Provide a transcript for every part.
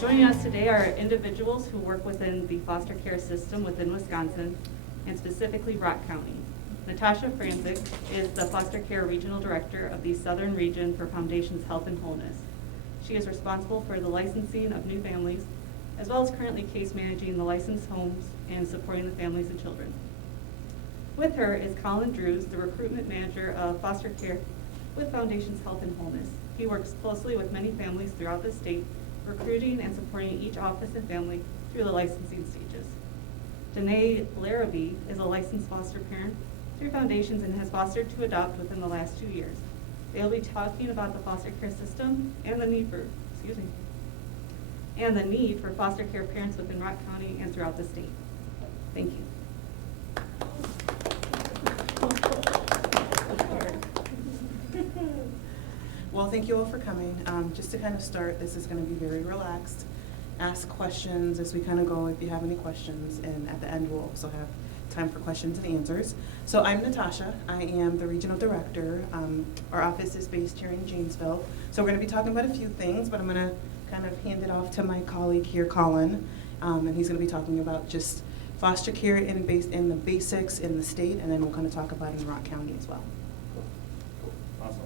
Joining us today are individuals who work within the foster care system within Wisconsin, and specifically Rock County. Natasha Francek is the Foster Care Regional Director of the Southern Region for Foundation's Health and Wholeness. She is responsible for the licensing of new families, as well as currently case managing the licensed homes and supporting the families and children. With her is Collin Drew, the Recruitment Manager of Foster Care with Foundation's Health and Wholeness. He works closely with many families throughout the state, recruiting and supporting each office and family through the licensing stages. Danae Larrabee is a licensed foster parent through Foundations and has fostered to adopt within the last 2 years. They'll be talking about the foster care system and the need for, foster care parents within Rock County and throughout the state. Thank you. Well, thank you all for coming. Just to kind of start, this is going to be very relaxed. Ask questions as we kind of go if you have any questions, and at the end we'll also have time for questions and answers. So I'm Natasha. I am the Regional Director. Our office is based here in Janesville. So we're going to be talking about a few things, but I'm going to kind of hand it off to my colleague here, Collin, and he's going to be talking about just foster care in the basics in the state, and then we'll kind of talk about it in Rock County as well. Cool. Awesome.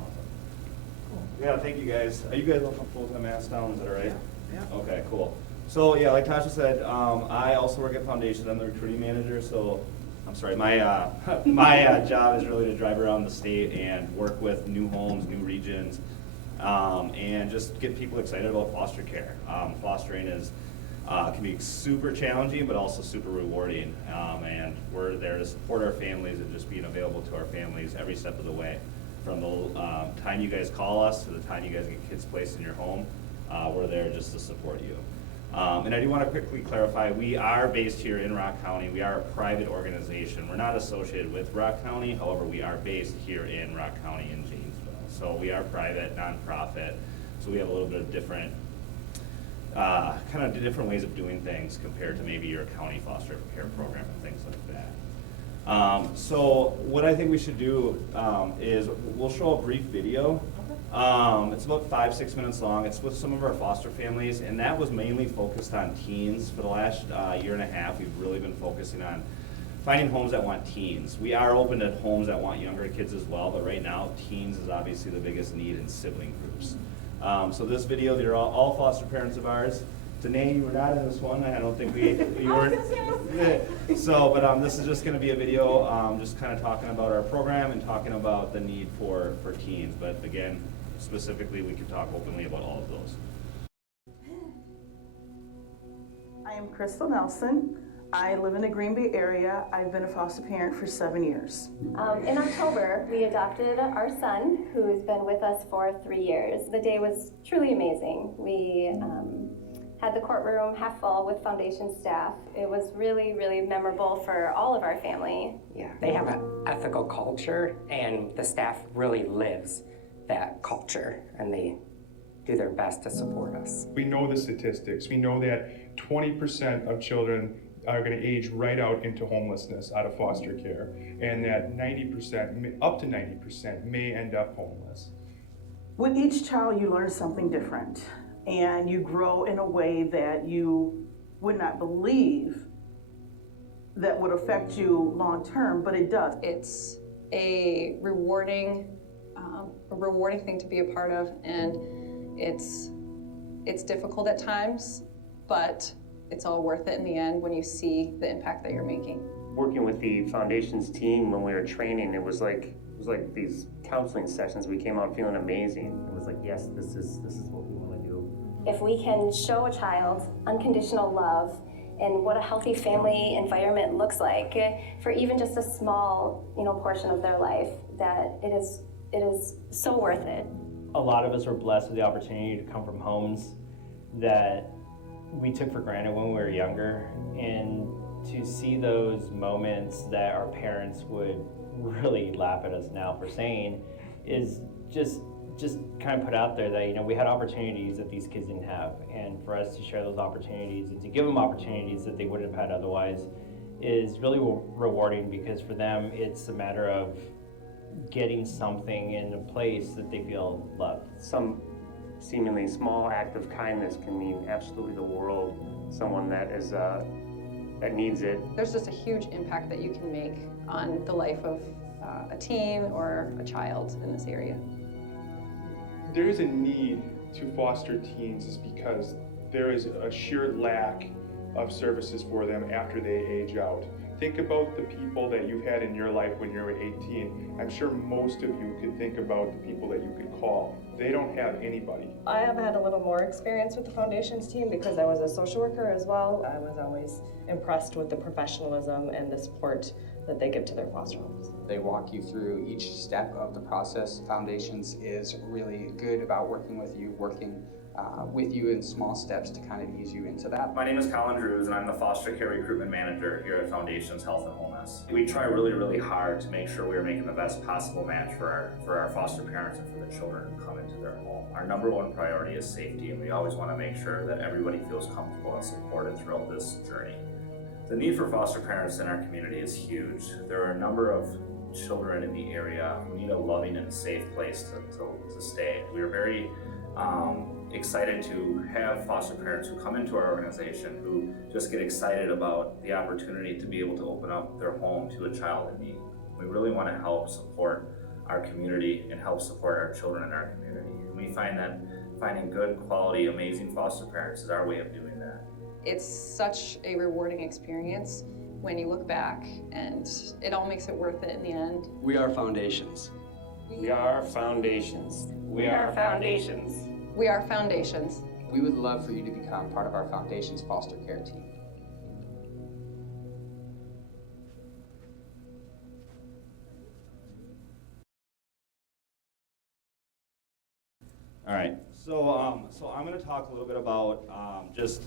Cool. Yeah, thank you guys. Are you guys all comfortable with my mask down? Is that all right? Yeah. Okay, cool. So yeah, like Tasha said, I also work at Foundation. I'm the recruiting manager. So I'm sorry, my my job is really to drive around the state and work with new homes, new regions, and just get people excited about foster care. Fostering is can be super challenging, but also super rewarding. And we're there to support our families and just being available to our families every step of the way. From the time you guys call us to the time you guys get kids placed in your home, we're there just to support you. And I do want to quickly clarify, we are based here in Rock County. We are a private organization. We're not associated with Rock County. However, we are based here in Rock County in Janesville. So we are private, nonprofit. So we have a little bit of different, kind of different ways of doing things compared to maybe your county foster care program and things like that. So what I think we should do is we'll show a brief video. It's about 5-6 minutes long. It's with some of our foster families, and that was mainly focused on teens. For the last year and a half, we've really been focusing on finding homes that want teens. We are open to homes that want younger kids as well, but right now, teens is obviously the biggest need in sibling groups. So this video, they're all foster parents of ours. Danae, you were not in this one. I don't think you weren't. So, but this is just going to be a video, just kind of talking about our program and talking about the need for teens. But again, specifically, we can talk openly about all of those. I am Crystal Nelson. I live in the Green Bay area. I've been a foster parent for 7 years. In October, we adopted our son, who has been with us for 3 years. The day was truly amazing. We had the courtroom half full with Foundation staff. It was really, really memorable for all of our family. Yeah, they have an ethical culture, and the staff really lives that culture, and they do their best to support us. We know the statistics. We know that 20% of children are going to age right out into homelessness out of foster care, and that 90%, up to 90%, may end up homeless. With each child, you learn something different, and you grow in a way that you would not believe that would affect you long term, but it does. It's a rewarding thing to be a part of, and it's difficult at times, but it's all worth it in the end when you see the impact that you're making. Working with the Foundation's team when we were training, it was like these counseling sessions. We came out feeling amazing. It was like, yes, this is what we want to do. If we can show a child unconditional love and what a healthy family environment looks like for even just a small, portion of their life, that it is so worth it. A lot of us were blessed with the opportunity to come from homes that we took for granted when we were younger, and to see those moments that our parents would really laugh at us now for saying is just kind of put out there that we had opportunities that these kids didn't have, and for us to share those opportunities and to give them opportunities that they wouldn't have had otherwise is really rewarding, because for them it's a matter of getting something in a place that they feel loved. Some seemingly small act of kindness can mean absolutely the world. Someone that is that needs it. There's just a huge impact that you can make on the life of a teen or a child in this area. There is a need to foster teens is because there is a sheer lack of services for them after they age out. Think about the people that you've had in your life when you were 18. I'm sure most of you could think about the people that you could call. They don't have anybody. I have had a little more experience with the Foundations team because I was a social worker as well. I was always impressed with the professionalism and the support that they give to their foster homes. They walk you through each step of the process. Foundations is really good about working with you in small steps to kind of ease you into that. My name is Collin Drew, and I'm the foster care recruitment manager here at Foundations Health and Wholeness. We try really, really hard to make sure we're making the best possible match for our foster parents and for the children who come into their home. Our number one priority is safety, and we always want to make sure that everybody feels comfortable and supported throughout this journey. The need for foster parents in our community is huge. There are a number of children in the area who need a loving and safe place to stay. We are very excited to have foster parents who come into our organization who just get excited about the opportunity to be able to open up their home to a child in need. We really want to help support our community and help support our children in our community. And we find that finding good, quality, amazing foster parents is our way of doing that. It's such a rewarding experience when you look back, and it all makes it worth it in the end. We are Foundations. We are Foundations. We are Foundations. We are Foundations. We would love for you to become part of our Foundations foster care team. All right, so I'm going to talk a little bit about just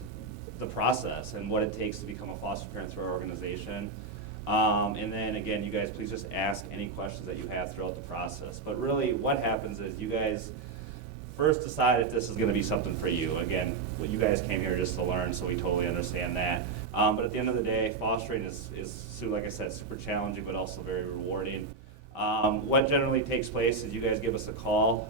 the process and what it takes to become a foster parent through our organization. And then again, you guys please just ask any questions that you have throughout the process. But really what happens is you guys first decide if this is going to be something for you. Again, you guys came here just to learn, so we totally understand that. But at the end of the day, fostering is like I said, super challenging, but also very rewarding. What generally takes place is you guys give us a call.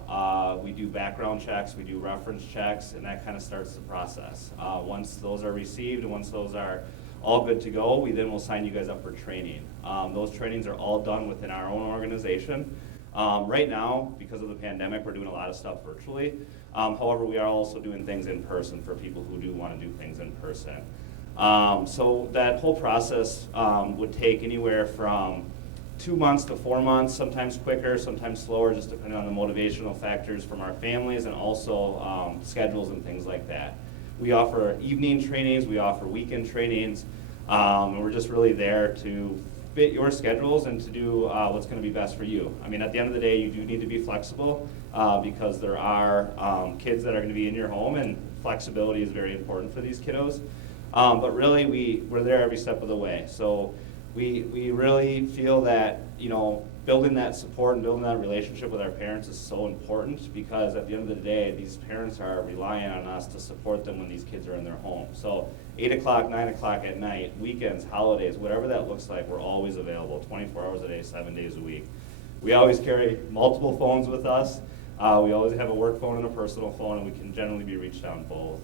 We do background checks, we do reference checks, and that kind of starts the process. Once those are received and once those are all good to go, we then will sign you guys up for training. Those trainings are all done within our own organization. Right now, because of the pandemic, we're doing a lot of stuff virtually. However, we are also doing things in person for people who do want to do things in person. So that whole process would take anywhere from 2 months to 4 months, sometimes quicker, sometimes slower, just depending on the motivational factors from our families and also schedules and things like that. We offer evening trainings, we offer weekend trainings, and we're just really there to fit your schedules and to do what's going to be best for you. I mean, at the end of the day, you do need to be flexible because there are kids that are going to be in your home, and flexibility is very important for these kiddos. But really, we're there every step of the way. So we really feel that, you know, building that support and building that relationship with our parents is so important because at the end of the day, these parents are relying on us to support them when these kids are in their home. So 8 o'clock, 9 o'clock at night, weekends, holidays, whatever that looks like, we're always available 24 hours a day, 7 days a week. We always carry multiple phones with us. We always have a work phone and a personal phone, and we can generally be reached on both.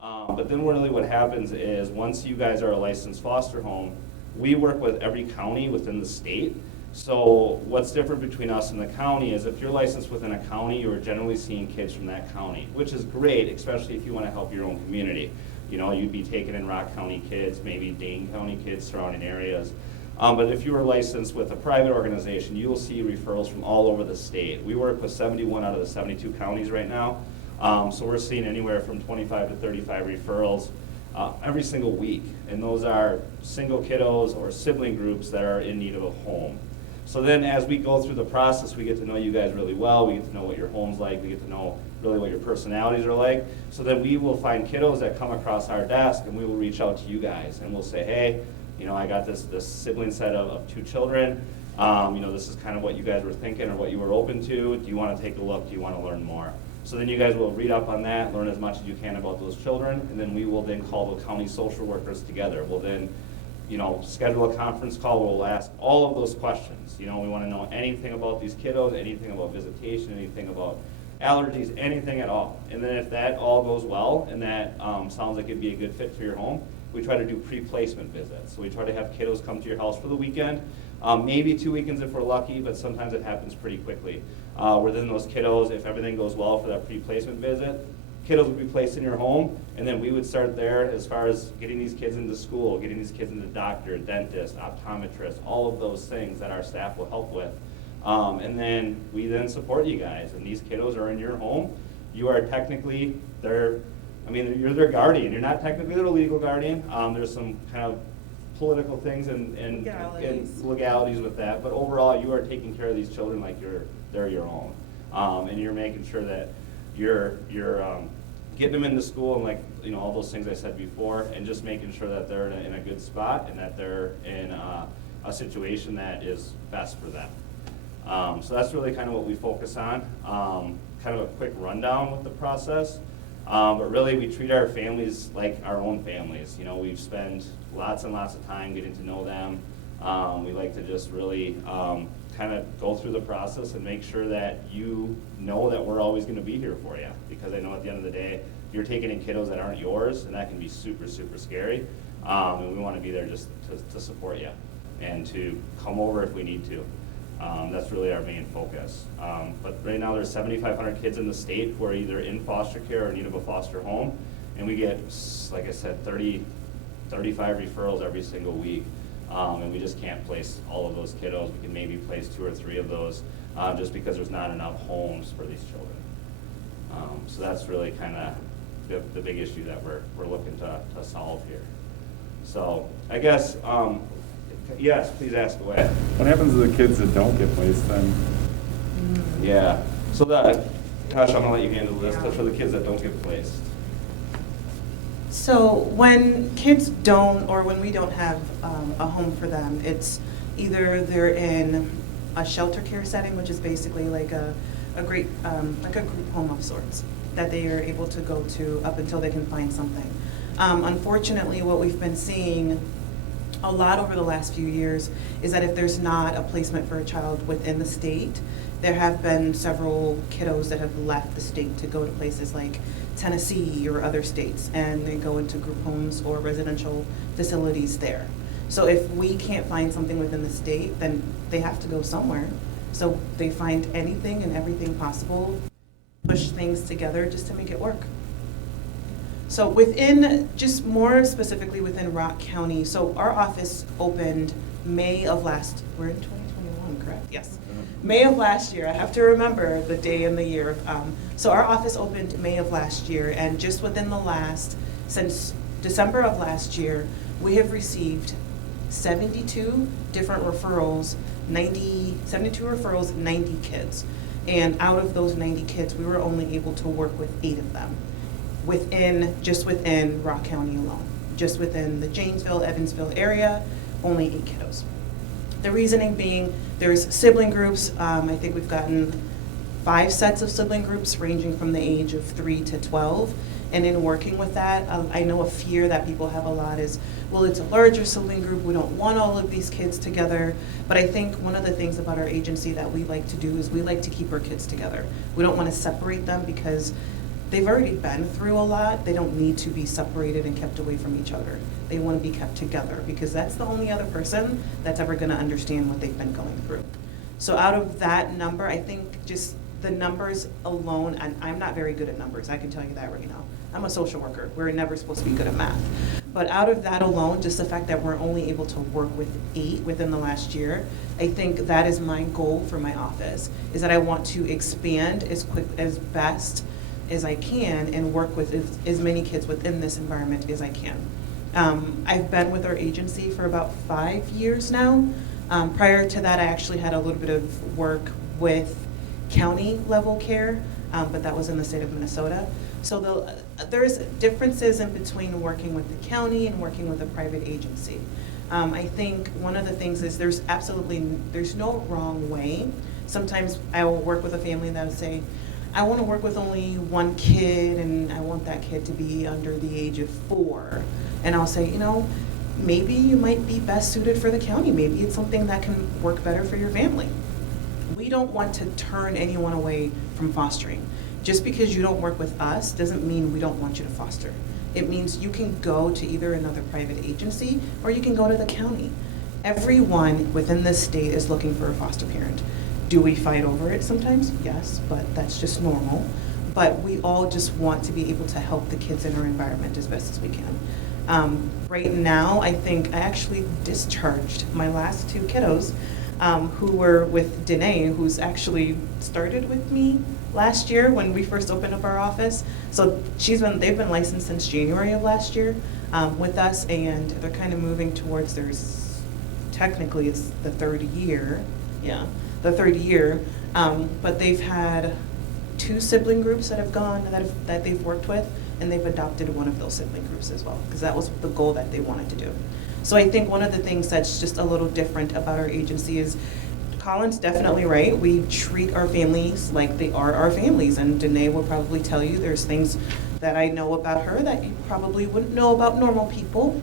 But then really what happens is once you guys are a licensed foster home, we work with every county within the state. So what's different between us and the county is if you're licensed within a county, you're generally seeing kids from that county, which is great, especially if you want to help your own community. You know, you'd be taking in Rock County kids, maybe Dane County kids, surrounding areas. But if you were licensed with a private organization, you will see referrals from all over the state. We work with 71 out of the 72 counties right now. So we're seeing anywhere from 25 to 35 referrals every single week. And those are single kiddos or sibling groups that are in need of a home. So then as we go through the process, we get to know you guys really well. We get to know what your home's like. We get to know really what your personalities are like. So then we will find kiddos that come across our desk, and we will reach out to you guys. And we'll say, hey, you know, I got this sibling set of 2 children. You know, this is kind of what you guys were thinking or what you were open to. Do you want to take a look? Do you want to learn more? So then you guys will read up on that, learn as much as you can about those children, and then we will then call the county social workers together. We'll then, you know, schedule a conference call where we'll ask all of those questions. You know, we want to know anything about these kiddos, anything about visitation, anything about allergies, anything at all. And then if that all goes well and that sounds like it'd be a good fit for your home, we try to do pre-placement visits. So we try to have kiddos come to your house for the weekend, maybe 2 weekends if we're lucky, but sometimes it happens pretty quickly. Within those kiddos, if everything goes well for that pre-placement visit, kiddos would be placed in your home, and then we would start there as far as getting these kids into school, getting these kids into doctor, dentist, optometrist, all of those things that our staff will help with. And then we then support you guys, and these kiddos are in your home. You are technically you're their guardian. You're not technically their legal guardian. There's some kind of political things and legalities with that, but overall you are taking care of these children like they're your own. And you're making sure that you're getting them into school and like, all those things I said before, and just making sure that they're in a good spot and that they're in a situation that is best for them. So that's really kind of what we focus on. Kind of a quick rundown with the process. But really we treat our families like our own families. We spend lots and lots of time getting to know them. We like to just really kind of go through the process and make sure that you know that we're always going to be here for you. Because I know at the end of the day, you're taking in kiddos that aren't yours, and that can be super, super scary. And we want to be there just to support you and to come over if we need to. That's really our main focus. But right now there's 7,500 kids in the state who are either in foster care or in need of a foster home. And we get, like I said, 35 referrals every single week. And we just can't place all of those kiddos. We can maybe place 2 or 3 of those just because there's not enough homes for these children. So that's really kind of the big issue that we're looking to solve here. So I guess, yes, please ask away. What happens to the kids that don't get placed then? Yeah. So Natasha, I'm gonna let you handle this, but for the kids that don't get placed. So when kids don't, or when we don't have a home for them, it's either they're in a shelter care setting, which is basically like a group home of sorts that they are able to go to up until they can find something. Unfortunately, what we've been seeing a lot over the last few years is that if there's not a placement for a child within the state, there have been several kiddos that have left the state to go to places like Tennessee or other states, and they go into group homes or residential facilities there. So if we can't find something within the state, then they have to go somewhere. So they find anything and everything possible, push things together just to make it work. So just more specifically within Rock County, so our office opened May of we're in 2021, correct? Yes. May of last year. I have to remember the day and the year. So our office opened May of last year, and just within since December of last year, we have received 72 different referrals, 72 referrals, 90 kids. And out of those 90 kids, we were only able to work with 8 of them. Just within Rock County alone. Just within the Janesville, Evansville area, only 8 kiddos. The reasoning being, there's sibling groups. I think we've gotten 5 sets of sibling groups ranging from the age of 3 to 12. And in working with that, I know a fear that people have a lot is, well, it's a larger sibling group, we don't want all of these kids together. But I think one of the things about our agency that we like to do is we like to keep our kids together. We don't want to separate them because they've already been through a lot. They don't need to be separated and kept away from each other. They want to be kept together because that's the only other person that's ever going to understand what they've been going through. So out of that number, I think just the numbers alone, and I'm not very good at numbers, I can tell you that right now. I'm a social worker. We're never supposed to be good at math. But out of that alone, just the fact that we're only able to work with 8 within the last year, I think that is my goal for my office, is that I want to expand as best as I can and work with as many kids within this environment as I can. I've been with our agency for about 5 years now. Prior to that, I actually had a little bit of work with county level care, but that was in the state of Minnesota. So there's differences in between working with the county and working with a private agency. I think one of the things is there's no wrong way. Sometimes I will work with a family that will say, I want to work with only 1 kid and I want that kid to be under the age of 4. And I'll say, maybe you might be best suited for the county. Maybe it's something that can work better for your family. We don't want to turn anyone away from fostering. just because you don't work with us doesn't mean we don't want you to foster. It means you can go to either another private agency or you can go to the county. Everyone within this state is looking for a foster parent. Do we fight over it sometimes? Yes, but that's just normal. But we all just want to be able to help the kids in our environment as best as we can. Right now, I think I actually discharged my last two kiddos who were with Danae, who's actually started with me last year when we first opened up our office. So they've been licensed since January of last year with us, and they're kind of moving towards technically it's the third year, but they've had 2 sibling groups that have gone, that they've worked with, and they've adopted one of those sibling groups as well, because that was the goal that they wanted to do. So I think one of the things that's just a little different about our agency is, Collin's definitely right, we treat our families like they are our families, and Danae will probably tell you there's things that I know about her that you probably wouldn't know about normal people,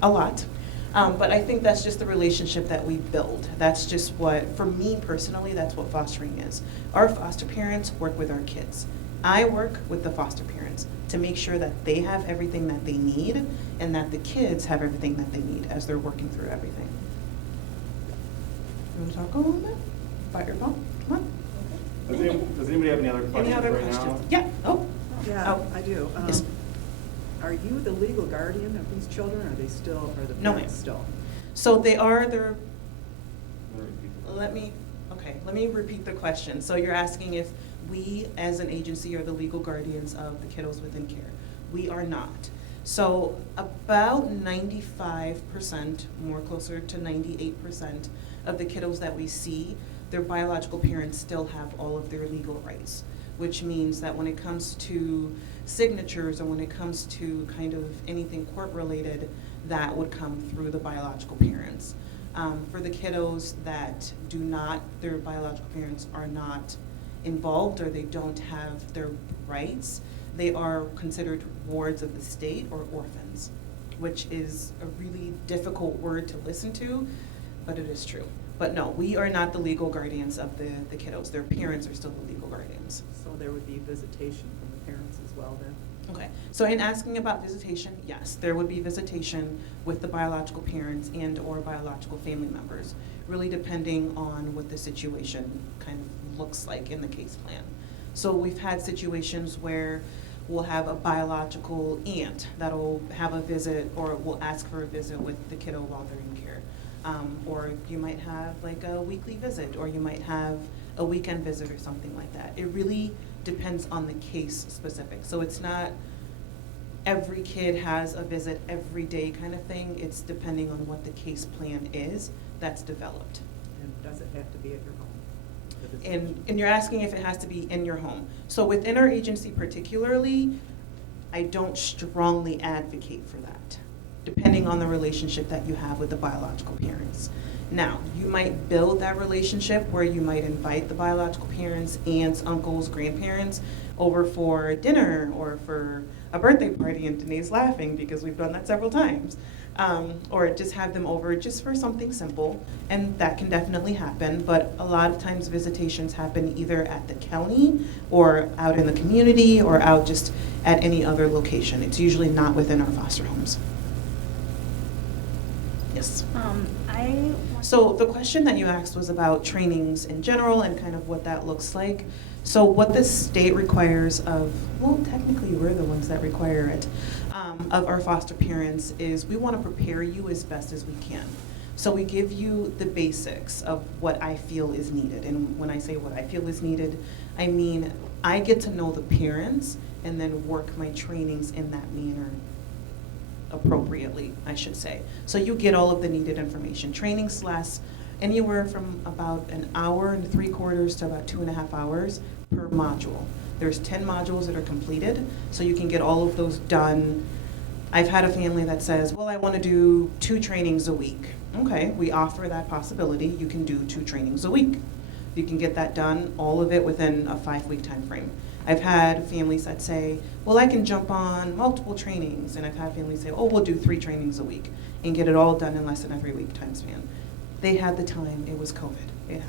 a lot. But I think that's just the relationship that we build. That's just what, for me personally, that's what fostering is. Our foster parents work with our kids. I work with the foster parents to make sure that they have everything that they need and that the kids have everything that they need as they're working through everything. You want to talk a little bit about your phone? Come on. Does anybody have any other questions Any other right questions? now? Yeah. Oh. Yeah, Oh. I do. Yes. Are you the legal guardian of these children, or are they still, or the No, parents ma'am. still? So they're, let me repeat the question. So you're asking if we as an agency are the legal guardians of the kiddos within care. We are not. So about 95%, more closer to 98% of the kiddos that we see, their biological parents still have all of their legal rights, which means that when it comes to signatures or when it comes to kind of anything court-related, that would come through the biological parents. For the kiddos that do not, their biological parents are not involved or they don't have their rights, they are considered wards of the state or orphans, which is a really difficult word to listen to, but it is true. But no, we are not the legal guardians of the kiddos. Their parents are still the legal guardians. So there would be visitation from the parents as well then? Okay, so in asking about visitation, yes, there would be visitation with the biological parents and or biological family members, really depending on what the situation kind of looks like in the case plan. So we've had situations where we'll have a biological aunt that'll have a visit or will ask for a visit with the kiddo while they're in care. Or you might have like a weekly visit, or you might have a weekend visit or something like that. It really depends on the case specific. So it's not every kid has a visit every day kind of thing. It's depending on what the case plan is that's developed. And does it have to be at your home? And you're asking if it has to be in your home. So within our agency particularly, I don't strongly advocate for that, depending on the relationship that you have with the biological parents. Now, you might build that relationship where you might invite the biological parents, aunts, uncles, grandparents over for dinner or for a birthday party, and Danae's laughing because we've done that several times. Or just have them over just for something simple, and that can definitely happen, but a lot of times visitations happen either at the county or out in the community or out just at any other location. It's usually not within our foster homes. Yes. So the question that you asked was about trainings in general and kind of what that looks like. So what the state requires of, well, technically we're the ones that require it, of our foster parents is we want to prepare you as best as we can. So we give you the basics of what I feel is needed. And when I say what I feel is needed, I mean I get to know the parents and then work my trainings in that manner appropriately, I should say. So you get all of the needed information. Trainings last anywhere from about 1 hour and 3/4 to about 2.5 hours per module. There's 10 modules that are completed, so you can get all of those done. I've had a family that says, well, I want to do 2 trainings a week. Okay, we offer that possibility. You can do 2 trainings a week. You can get that done, all of it within a 5-week time frame. I've had families that say, well, I can jump on multiple trainings. And I've had families say, oh, we'll do 3 trainings a week and get it all done in less than a 3-week time span. They had the time. It was COVID. It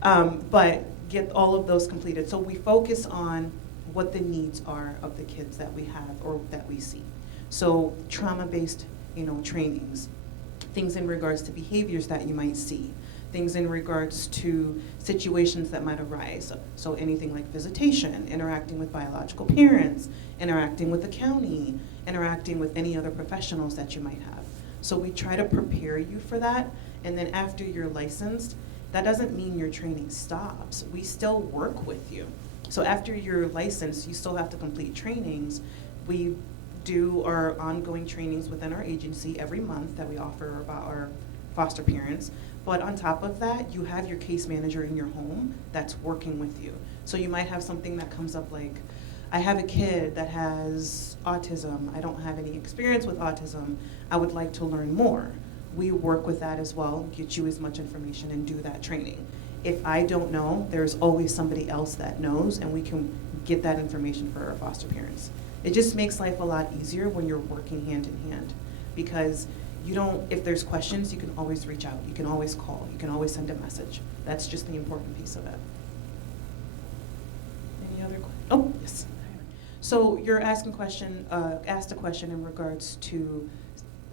happened. But get all of those completed. So we focus on what the needs are of the kids that we have or that we see. So trauma-based, trainings, things in regards to behaviors that you might see, things in regards to situations that might arise. So anything like visitation, interacting with biological parents, interacting with the county, interacting with any other professionals that you might have. So we try to prepare you for that, and then after you're licensed, that doesn't mean your training stops. We still work with you. So after you're licensed, you still have to complete trainings. We do our ongoing trainings within our agency every month that we offer about our foster parents. But on top of that, you have your case manager in your home that's working with you. So you might have something that comes up like, I have a kid that has autism. I don't have any experience with autism. I would like to learn more. We work with that as well, get you as much information and do that training. If I don't know, there's always somebody else that knows, and we can get that information for our foster parents. It just makes life a lot easier when you're working hand in hand, because if there's questions, you can always reach out, you can always call, you can always send a message. That's just the important piece of it. Any other questions? Oh, yes. So you're asked a question in regards to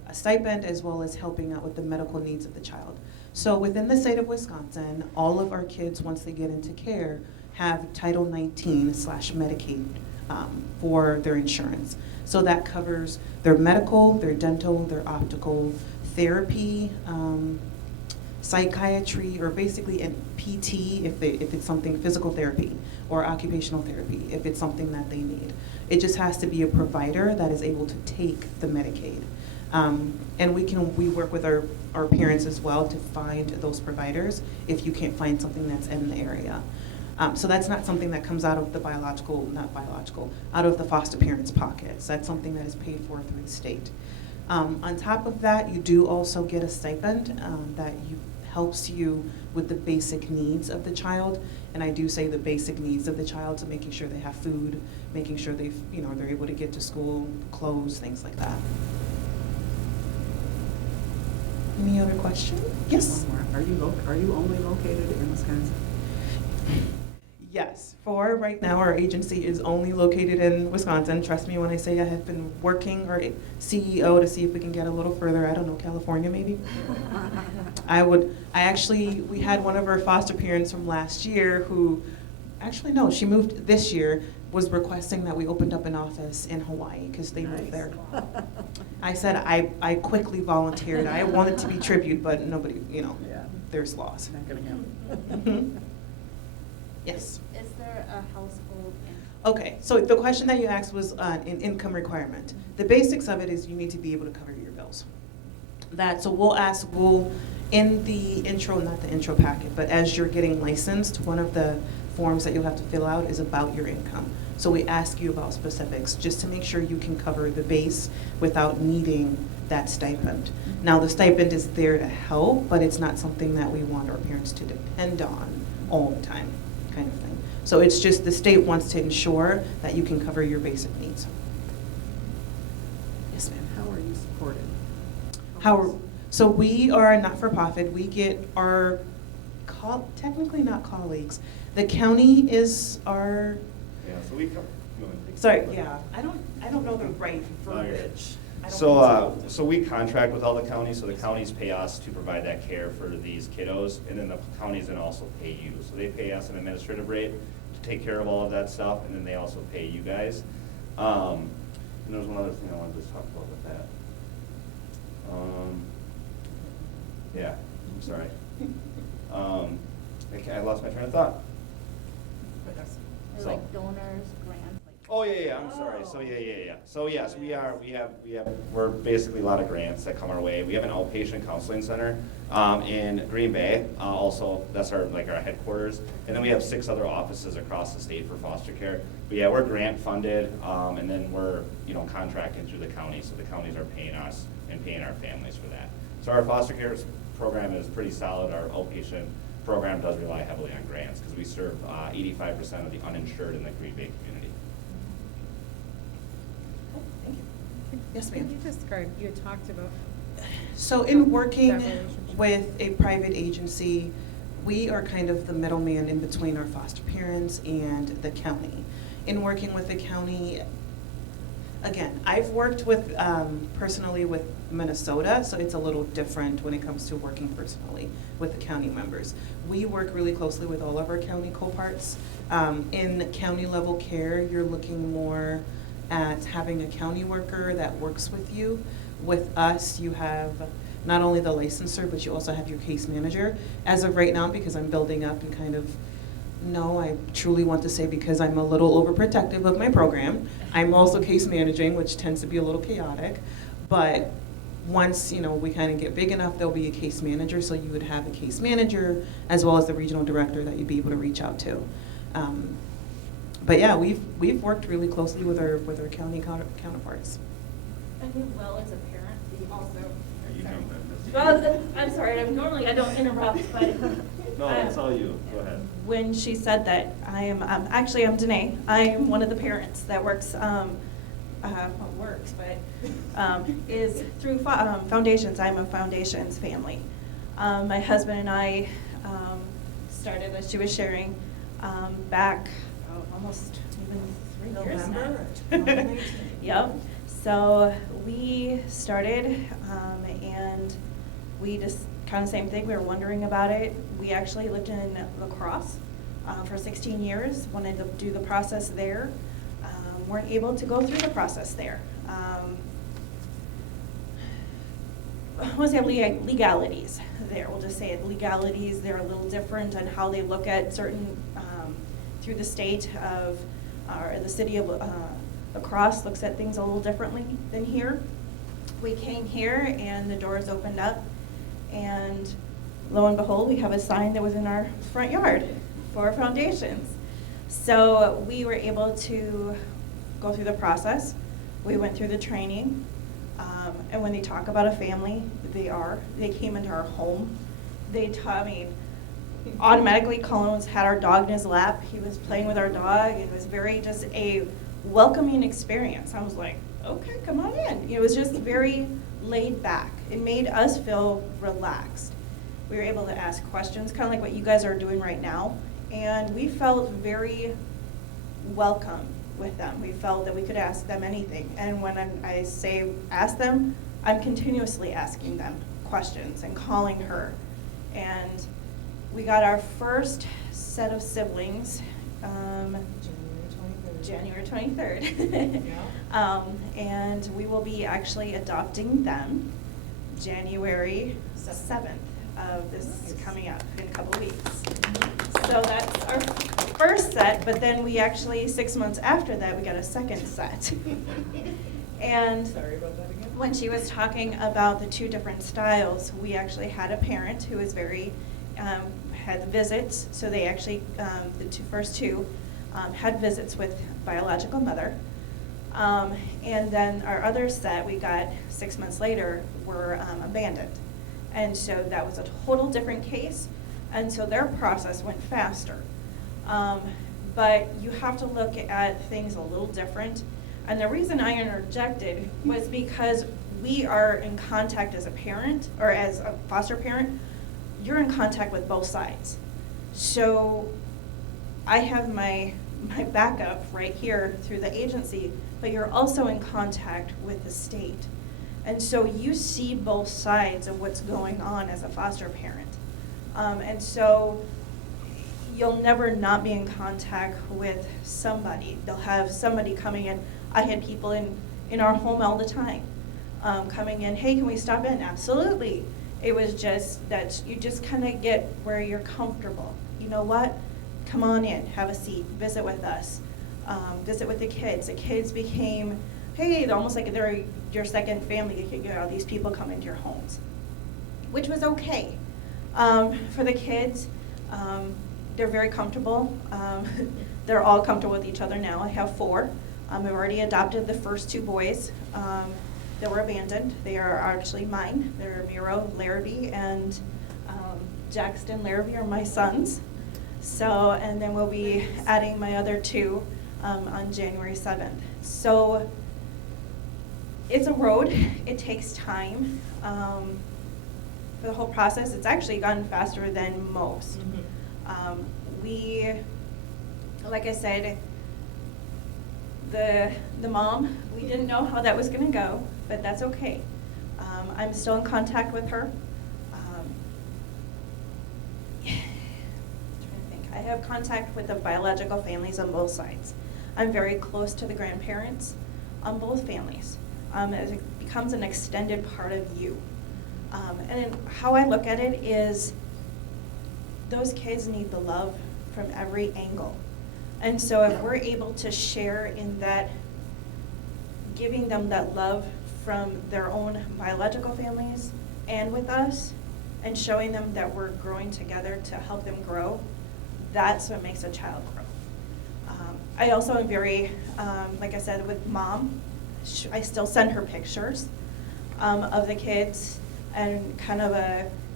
a stipend as well as helping out with the medical needs of the child. So within the state of Wisconsin, all of our kids, once they get into care, have Title 19/Medicaid for their insurance. So that covers their medical, their dental, their optical, therapy, psychiatry, or basically in PT if it's something, physical therapy, or occupational therapy if it's something that they need. It just has to be a provider that is able to take the Medicaid. And we work with our parents as well to find those providers if you can't find something that's in the area. So that's not something that comes out of the out of the foster parents' pockets. That's something that is paid for through the state. On top of that, you do also get a stipend that helps you with the basic needs of the child. And I do say the basic needs of the child, so making sure they have food, making sure they're able to get to school, clothes, things like that. Any other question? Yes? One more. Are you only located in Wisconsin? Yes. For right now, our agency is only located in Wisconsin. Trust me when I say I have been working our CEO to see if we can get a little further. I don't know, California maybe? We had one of our foster parents from last year who, actually no, she moved this year, was requesting that we opened up an office in Hawaii because they moved there. I said I quickly volunteered. I wanted to be tribute, but nobody, there's laws. Not gonna happen. Yes. Is there a household income? Okay, so the question that you asked was an income requirement. The basics of it is you need to be able to cover your bills. We'll in the intro, not the intro packet, but as you're getting licensed, one of the forms that you'll have to fill out is about your income. So we ask you about specifics just to make sure you can cover the base without needing that stipend. Now the stipend is there to help, but it's not something that we want our parents to depend on all the time, kind of thing. So it's just the state wants to ensure that you can cover your basic needs. Yes, ma'am. How are you supported? So we are a not-for-profit. We get our, technically not colleagues. The county is our. Yeah, so we come. Sorry, yeah. I don't know the right verbiage. So we contract with all the counties, so the counties pay us to provide that care for these kiddos, and then the counties then also pay you. So they pay us an administrative rate to take care of all of that stuff, and then they also pay you guys. And there's one other thing I wanted to talk about with that. Yeah, I'm sorry. I lost my train of thought. Like donors, grants? Oh, yeah, I'm sorry. So, yeah. So, yes, we're basically a lot of grants that come our way. We have an outpatient counseling center in Green Bay. Also, that's our headquarters. And then we have 6 other offices across the state for foster care. But yeah, we're grant funded, and then we're, contracting through the county. So the counties are paying us and paying our families for that. So our foster care program is pretty solid. Our outpatient program does rely heavily on grants because we serve 85% of the uninsured in the Green Bay community. Thank you. Yes, ma'am. Can you describe, you had talked about. So in working that relationship. with a private agency, we are kind of the middleman in between our foster parents and the county. In working with the county, again, I've worked with, personally with Minnesota, so it's a little different when it comes to working personally with the county members. We work really closely with all of our county co-parts. In county level care, you're looking more at having a county worker that works with you. With us, you have not only the licensor, but you also have your case manager. As of right now, because I'm building up and kind of, no, I truly want to say because I'm a little overprotective of my program, I'm also case managing, which tends to be a little chaotic. But once, you know, we kind of get big enough, there'll be a case manager, so you would have a case manager as well as the regional director that you'd be able to reach out to. But yeah, we've worked really closely with our county counterparts. I knew well as a parent also. You jump in. Well, I'm sorry, normally I don't interrupt, but. No, it's all you. Go ahead. When she said that, I am, actually I'm Danae. I am one of the parents that works, is through foundations. I'm a foundations family. My husband and I started, as she was sharing, back almost even 3 years now. November. Yep. So we started, and we just kind of same thing. We were wondering about it. We actually lived in La Crosse for 16 years. Wanted to do the process there. Weren't able to go through the process there. What's the legalities there? We'll just say it. Legalities. They're a little different on how they look at certain through the state of or the city of La Crosse looks at things a little differently than here. We came here and the doors opened up, and lo and behold, we have a sign that was in our front yard for foundations. So we were able to go through the process. We went through the training, and when they talk about a family, they came into our home. Automatically Collin had our dog in his lap. He was playing with our dog. It was very just a welcoming experience. I was like, okay, come on in. It was just very laid back. It made us feel relaxed. We were able to ask questions, kind of like what you guys are doing right now, and we felt very welcome with them. We felt that we could ask them anything, and when I say ask them, I'm continuously asking them questions and calling her. And we got our first set of siblings January 23rd. Yeah. And we will be actually adopting them January 7th of this coming up in a couple of weeks. So that's our first set, but then we actually, 6 months after that, we got a second set. And Sorry about that again. when she was talking about the 2 different styles, we actually had a parent who was very, had visits, so they actually, the first two had visits with biological mother. And then our other set we got 6 months later were abandoned. And so that was a total different case, and so their process went faster. But you have to look at things a little different. And the reason I interjected was because we are in contact as a parent, or as a foster parent, you're in contact with both sides. So I have my backup right here through the agency, but you're also in contact with the state. And so you see both sides of what's going on as a foster parent. And so you'll never not be in contact with somebody. They'll have somebody coming in. I had people in our home all the time coming in, hey, can we stop in? Absolutely. It was just that you just kind of get where you're comfortable. You know what? Come on in, have a seat, visit with us, visit with the kids. The kids became, hey, they're almost like they're your second family. You know, these people come into your homes, which was okay. For the kids, they're very comfortable. They're all comfortable with each other now. I have 4. I've already adopted the first 2 boys that were abandoned. They are actually mine. They're Miro Larrabee and Jackson Larrabee are my sons. So, and then we'll be adding my other 2 on January 7th. So it's a road. It takes time. for the whole process, it's actually gone faster than most. We, like I said, the mom, we didn't know how that was going to go, but that's okay. I'm still in contact with her. Trying to think. I have contact with the biological families on both sides. I'm very close to the grandparents on both families. It becomes an extended part of you. And how I look at it is those kids need the love from every angle. And so if we're able to share in that, giving them that love from their own biological families and with us, and showing them that we're growing together to help them grow, that's what makes a child grow. I also am very, like I said, with mom, I still send her pictures of the kids and kind of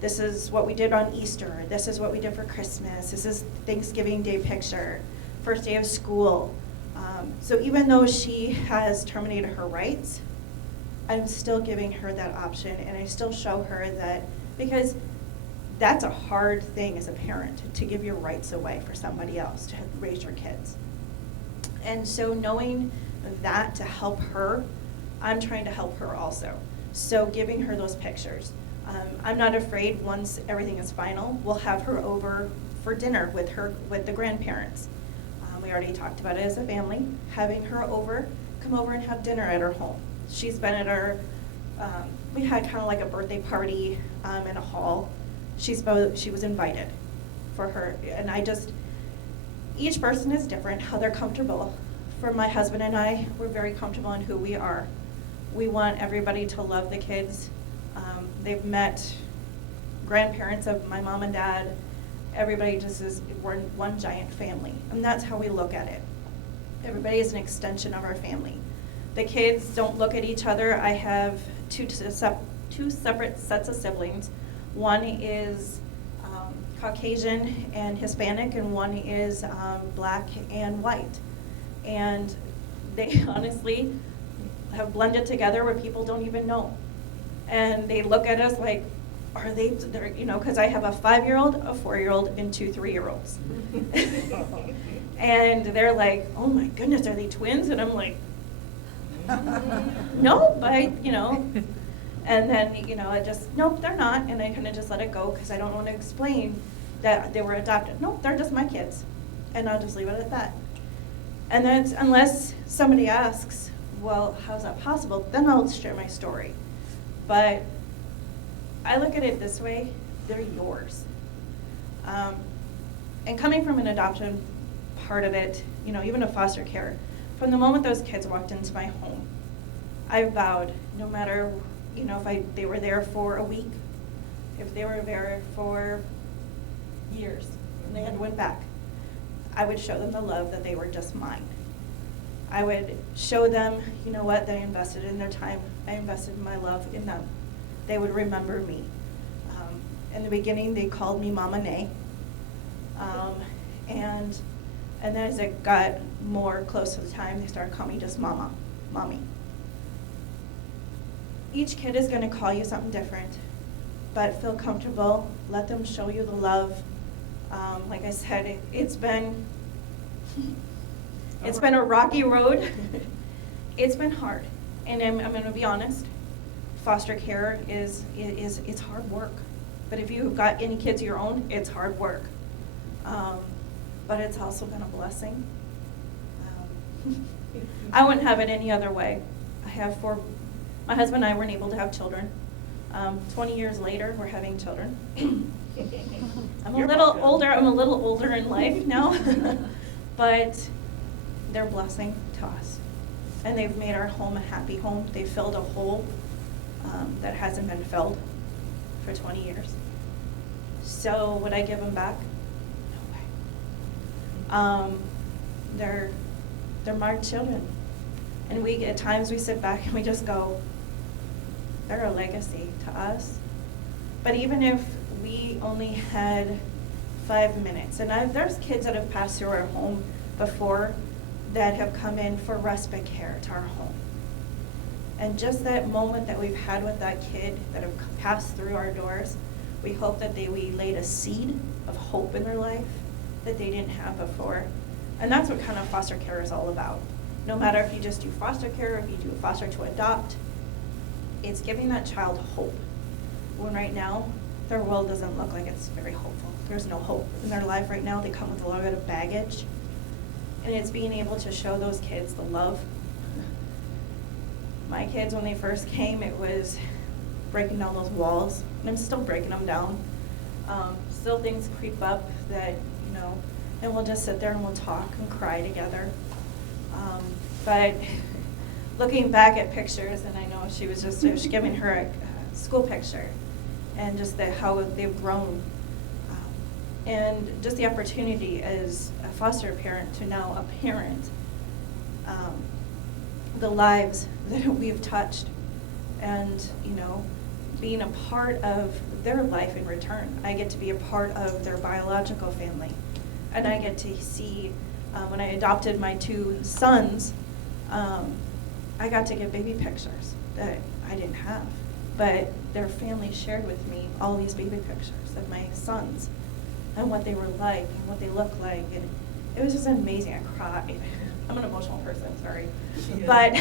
this is what we did on Easter, this is what we did for Christmas, this is Thanksgiving Day picture, first day of school. So even though she has terminated her rights, I'm still giving her that option, and I still show her that, because that's a hard thing as a parent, to give your rights away for somebody else to raise your kids. And so knowing that to help her, I'm trying to help her also. So giving her those pictures. I'm not afraid once everything is final, we'll have her over for dinner with the grandparents. We already talked about it as a family, having her over, come over and have dinner at her home. She's been at our, we had kind of like a birthday party in a hall. She was invited for her, and each person is different, how they're comfortable. For my husband and I, we're very comfortable in who we are. We want everybody to love the kids. They've met grandparents of my mom and dad. Everybody we're one giant family, and that's how we look at it. Everybody is an extension of our family. The kids don't look at each other. I have two separate sets of siblings. One is Caucasian and Hispanic, and one is black and white. And they honestly have blended together where people don't even know. And they look at us like, they're, because I have a 5-year-old, a 4-year-old, and 2 3-year-olds. And they're like, oh my goodness, are they twins? And I'm like, no, but and then, nope, they're not. And I kind of just let it go because I don't want to explain that they were adopted. Nope, they're just my kids. And I'll just leave it at that. And then unless somebody asks, well, how's that possible? Then I'll share my story. But I look at it this way, they're yours. And coming from an adoption part of it, even a foster care, from the moment those kids walked into my home, I vowed, no matter, if they were there for a week, if they were there for years, and they had went back, I would show them the love that they were just mine. I would show them, what, they invested in their time. I invested my love in them. They would remember me. In the beginning, they called me Mama Nay. And then as it got more close to the time, they started calling me just Mama, Mommy. Each kid is going to call you something different, but feel comfortable. Let them show you the love. Like I said, it's been a rocky road. It's been hard, and I'm going to be honest. Foster care it's hard work. But if you've got any kids of your own, it's hard work. But it's also been a blessing. I wouldn't have it any other way. My husband and I weren't able to have children. 20 years later, we're having children. I'm a little older in life now, but they're a blessing to us. And they've made our home a happy home. They filled a hole that hasn't been filled for 20 years. So would I give them back? No way. They're my children. And at times we sit back and we just go, they're a legacy to us. But even if we only had 5 minutes, and there's kids that have passed through our home before that have come in for respite care to our home. And just that moment that we've had with that kid that have passed through our doors, We hope that we laid a seed of hope in their life that they didn't have before. And that's what kind of foster care is all about. No matter if you just do foster care or if you do foster to adopt, it's giving that child hope. When right now, their world doesn't look like it's very hopeful. There's no hope in their life right now. They come with a lot of baggage. And it's being able to show those kids the love. My kids, when they first came, it was breaking down those walls. And I'm still breaking them down. Still things creep up that, and we'll just sit there and we'll talk and cry together. But looking back at pictures, and I know I was giving her a school picture, and just how they've grown. And just the opportunity as a foster parent to now a parent, the lives that we've touched, and being a part of their life in return. I get to be a part of their biological family, and I get to see when I adopted my 2 sons, I got to get baby pictures that I didn't have, but their family shared with me all these baby pictures of my sons and what they were like and what they looked like, and it was just amazing. I cried. I'm an emotional person, sorry. But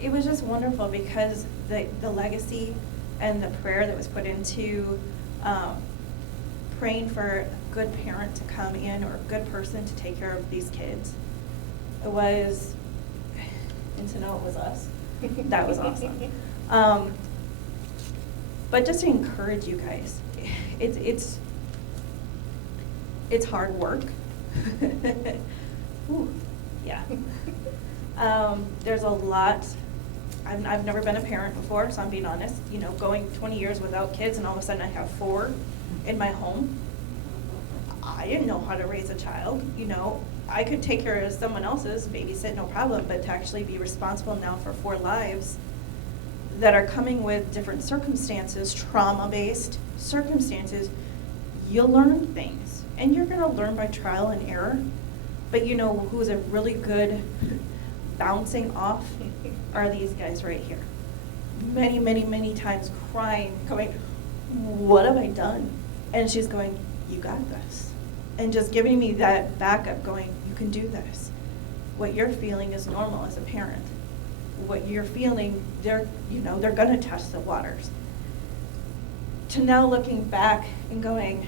it was just wonderful because the legacy and the prayer that was put into praying for a good parent to come in or a good person to take care of these kids, it was, and to know it was us, that was awesome. But just to encourage you guys, it's hard work. Ooh, yeah. There's a lot. I've never been a parent before, so I'm being honest. Going 20 years without kids, and all of a sudden I have 4 in my home. I didn't know how to raise a child. I could take care of someone else's, babysit, no problem, but to actually be responsible now for 4 lives that are coming with different circumstances, trauma-based circumstances, you'll learn things. And you're gonna learn by trial and error. But who's a really good bouncing off are these guys right here. Many, many, many times crying, going, what have I done? And she's going, you got this. And just giving me that backup going, you can do this. What you're feeling is normal as a parent. What you're feeling, they're gonna test the waters. To now looking back and going,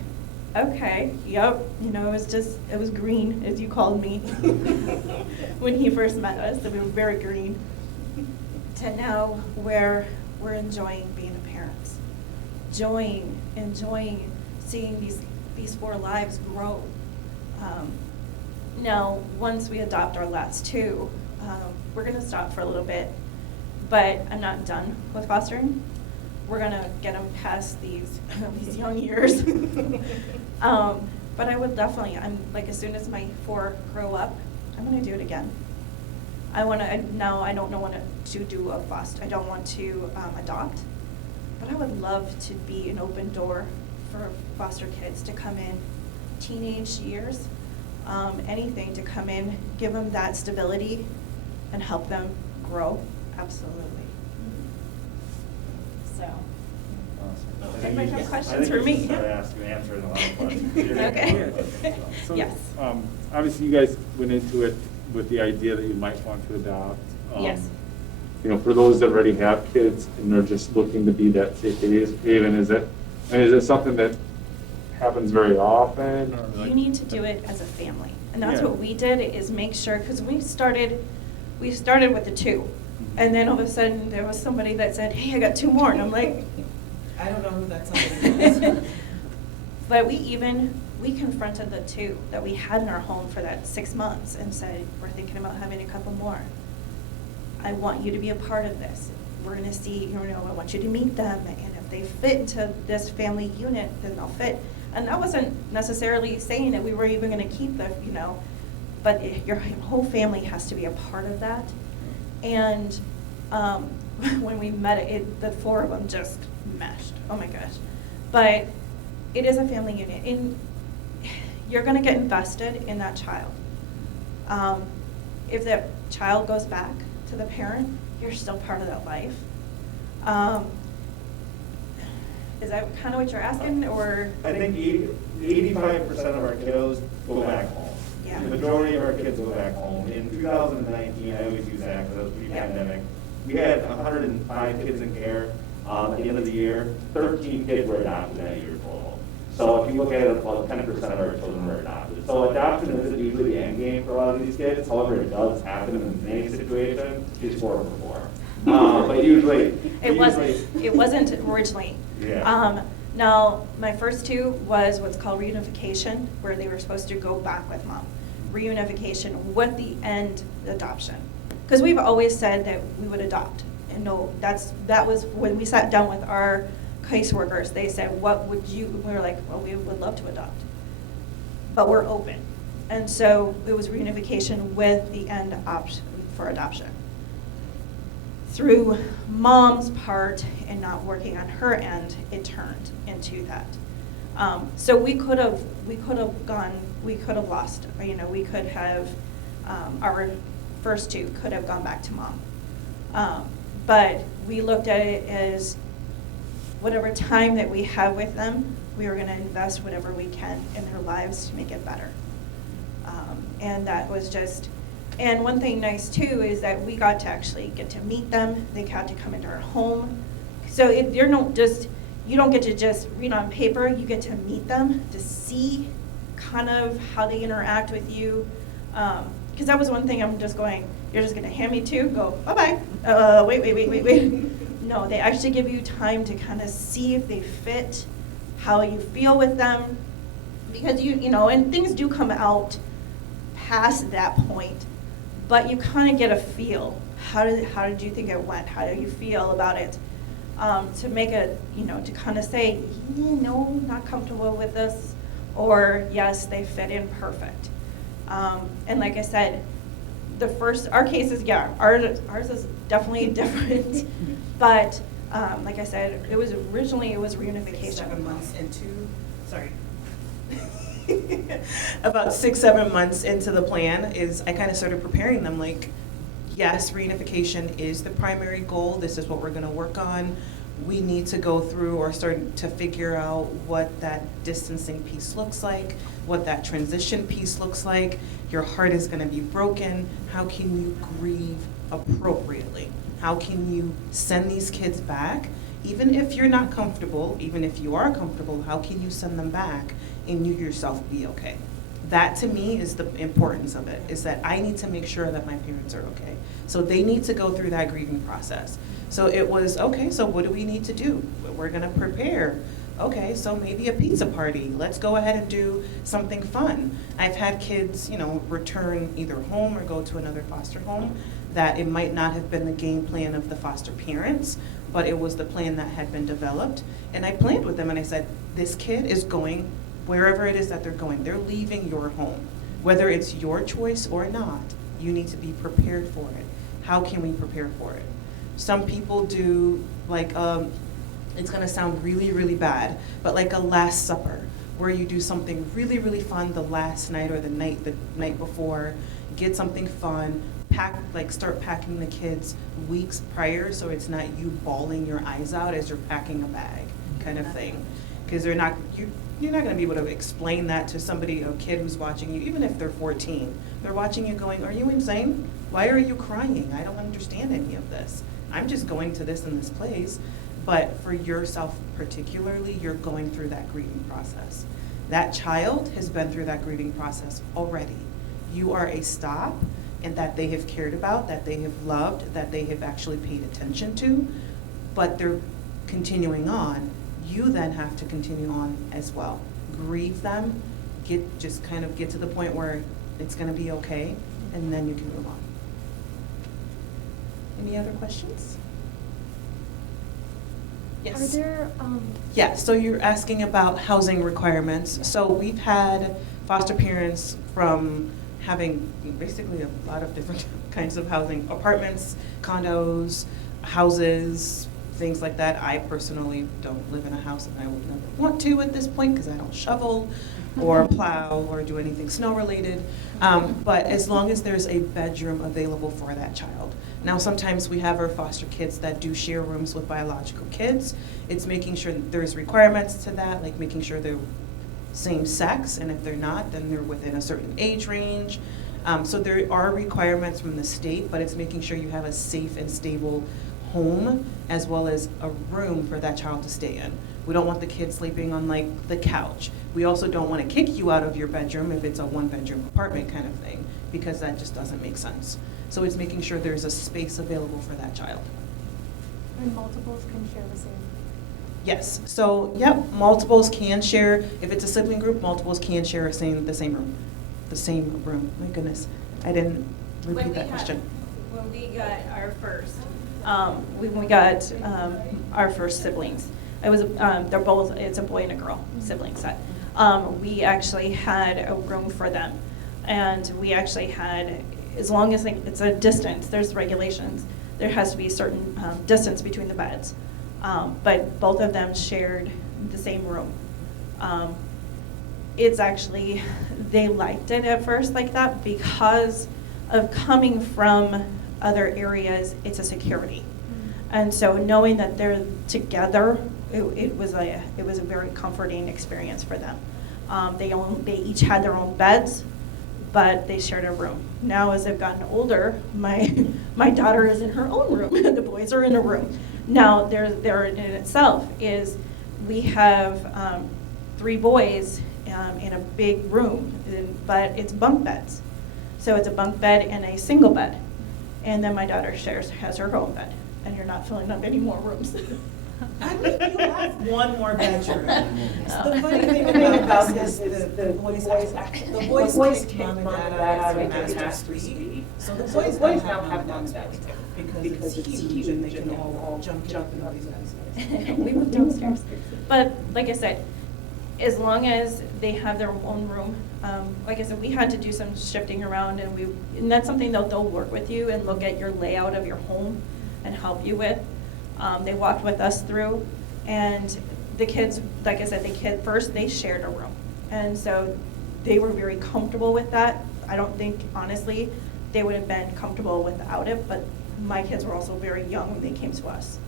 okay, yep, it was green, as you called me when he first met us, that we were very green, to now where we're enjoying being a parents, enjoying seeing these 4 lives grow. Now, once we adopt our last 2, we're gonna stop for a little bit, but I'm not done with fostering. We're gonna get them past these young years. But I would definitely, as soon as my 4 grow up, I'm gonna do it again. I don't want to do a foster. I don't want to adopt, but I would love to be an open door for foster kids to come in, teenage years, anything to come in, give them that stability and help them grow, absolutely. So. Anybody have questions for me? Answering a lot of questions. Okay. So, yes. Obviously, you guys went into it with the idea that you might want to adopt. Yes. For those that already have kids and they're just looking to be that safe haven, is it something that happens very often? Or You need to do it as a family, and that's what we did. Is make sure, because we started with the 2, and then all of a sudden there was somebody that said, "Hey, I got 2 more," and I'm like, I don't know who that somebody is. But we confronted the 2 that we had in our home for that 6 months and said, we're thinking about having a couple more. I want you to be a part of this. We're gonna see, I want you to meet them, and if they fit into this family unit, then they'll fit. And that wasn't necessarily saying that we were even gonna keep the, but your whole family has to be a part of that. And when we met, the 4 of them just meshed. Oh my gosh. But it is a family unit. And you're going to get invested in that child. If that child goes back to the parent, you're still part of that life. Is that kind of what you're asking, or? I think 85% of our kiddos go back home. Yeah. The majority of our kids go back home. In 2019, I always use that because that was pre-pandemic, we had 105 kids in care. At the end of the year, 13 kids were adopted that year total. So if you look at it, about 10% of our children were adopted. So adoption isn't usually the end game for a lot of these kids. However, it does happen in any situation. It's 4 for 4. But usually, It wasn't originally. Yeah. Now, my first two was what's called reunification, where they were supposed to go back with mom. Reunification with the end adoption. Because we've always said that we would adopt. And no, that was when we sat down with our caseworkers, they said, what would you, we were like, well, we would love to adopt. But we're open. And so it was reunification with the end option for adoption. Through mom's part and not working on her end, it turned into that. So we could have lost, we could have, our first two could have gone back to mom. But we looked at it as whatever time that we have with them, we were gonna invest whatever we can in their lives to make it better. And that was just, and one thing nice too is that we got to actually get to meet them. They got to come into our home. So you don't get to just read on paper, you get to meet them, to see kind of how they interact with you. Because that was one thing I'm just going, you're just gonna hand me two, go, bye-bye. Wait. No, they actually give you time to kind of see if they fit, how you feel with them. Because and things do come out past that point, but you kind of get a feel. How did you think it went? How do you feel about it? To make to kind of say, no, not comfortable with this, or yes, they fit in perfect. And like I said, our case is, ours is definitely different. But like I said, it was reunification. 7 months into, sorry. About 6-7 months into the plan is I kind of started preparing them like, yes, reunification is the primary goal. This is what we're going to work on. We need to go through or start to figure out what that distancing piece looks like, what that transition piece looks like. Your heart is going to be broken. How can you grieve appropriately? How can you send these kids back? Even if you're not comfortable, even if you are comfortable, how can you send them back and you yourself be okay? That to me is the importance of it, is that I need to make sure that my parents are okay. So they need to go through that grieving process. So it was, okay, so what do we need to do? We're gonna prepare. Okay, so maybe a pizza party. Let's go ahead and do something fun. I've had kids, return either home or go to another foster home that it might not have been the game plan of the foster parents, but it was the plan that had been developed. And I planned with them and I said, this kid is going wherever it is that they're going. They're leaving your home. Whether it's your choice or not, you need to be prepared for it. How can we prepare for it? Some people do like, it's gonna sound really, really bad, but like a Last Supper, where you do something really, really fun the last night or the night before, get something fun, start packing the kids weeks prior so it's not you bawling your eyes out as you're packing a bag kind of thing. Because you're not gonna be able to explain that to somebody, a kid who's watching you, even if they're 14. They're watching you going, are you insane? Why are you crying? I don't understand any of this. I'm just going to this and this place. But for yourself particularly, you're going through that grieving process. That child has been through that grieving process already. You are a stop, and that they have cared about, that they have loved, that they have actually paid attention to, but they're continuing on. You then have to continue on as well. Grieve them, just kind of get to the point where it's gonna be okay, and then you can move on. Any other questions? Yes. Are there, Yeah, so you're asking about housing requirements. So we've had foster parents from having basically a lot of different kinds of housing, apartments, condos, houses, things like that. I personally don't live in a house, and I would never want to at this point because I don't shovel or plow or do anything snow related. But as long as there's a bedroom available for that child. Now, sometimes we have our foster kids that do share rooms with biological kids. It's making sure that there's requirements to that, like making sure they're same sex, and if they're not, then they're within a certain age range. So there are requirements from the state, but it's making sure you have a safe and stable home as well as a room for that child to stay in. We don't want the kids sleeping on like the couch. We also don't want to kick you out of your bedroom if it's a one-bedroom apartment kind of thing, because that just doesn't make sense. So it's making sure there's a space available for that child. And multiples can share the same. Yes, so, yep, multiples can share, if it's a sibling group, multiples can share the same room. The same room, my goodness, I didn't repeat that question. When we got our first, when we got our first siblings, it was, they're both, it's a boy and a girl sibling set. We actually had a room for them, and we actually had, as long as it's a distance, there's regulations, there has to be a certain distance between the beds. But both of them shared the same room. It's actually, they liked it at first like that because of coming from other areas, it's a security. And so knowing that they're together, it was a very comforting experience for them. They each had their own beds, but they shared a room. Now as they've gotten older, my daughter is in her own room, the boys are in a room. Now there in itself is, we have 3 boys in a big room, but it's bunk beds. So it's a bunk bed and a single bed. And then my daughter has her own bed, and you're not filling up any more rooms. I think you have one more bedroom. The funny thing about this is the boys kicked mom and dad out of Master Suite. So the boys now have one bed because it's huge and they can all jump and all these guys. We moved downstairs. But like I said, as long as they have their own room, like I said, we had to do some shifting around, and that's something they'll work with you and look at your layout of your home and help you with. They walked with us through, and the kids, like I said, they shared a room. And so they were very comfortable with that. I don't think, honestly, they would have been comfortable without it, but my kids were also very young when they came to us.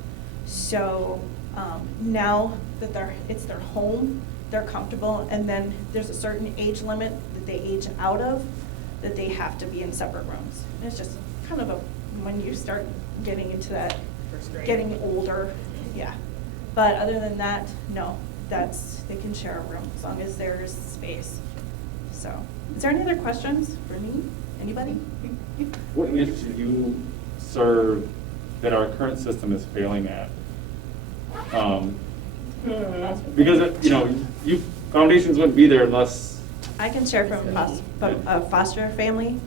So now that it's their home, they're comfortable, and then there's a certain age limit that they age out of, that they have to be in separate rooms. And it's just kind of when you start getting into that, getting older, yeah. But other than that, no, they can share a room as long as there's space. So, is there any other questions for me? Anybody? What niche do you serve that our current system is failing at? Because foundations wouldn't be there unless. I can share from a foster family.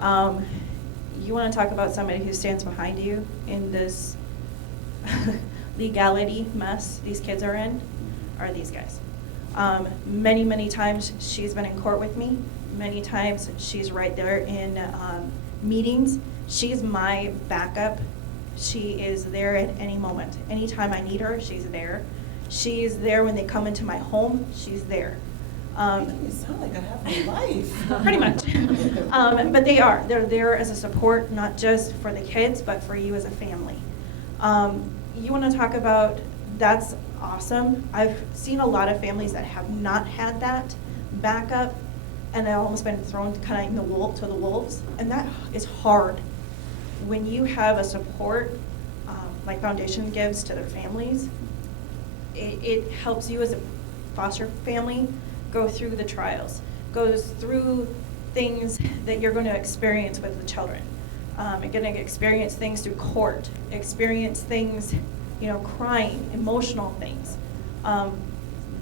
You want to talk about somebody who stands behind you in this legality mess these kids are in, are these guys. Many, many times she's been in court with me. Many times she's right there in meetings. She's my backup. She is there at any moment. Anytime I need her, she's there. She's there when they come into my home, she's there. You sound like I have a life. Pretty much. But they're there as a support, not just for the kids, but for you as a family. You want to talk about, that's awesome. I've seen a lot of families that have not had that backup, and they've almost been thrown kind of to the wolves, and that is hard. When you have a support, like Foundation gives to their families, it helps you as a foster family go through the trials, goes through things that you're going to experience with the children. You're going to experience things through court, experience things, crying, emotional things.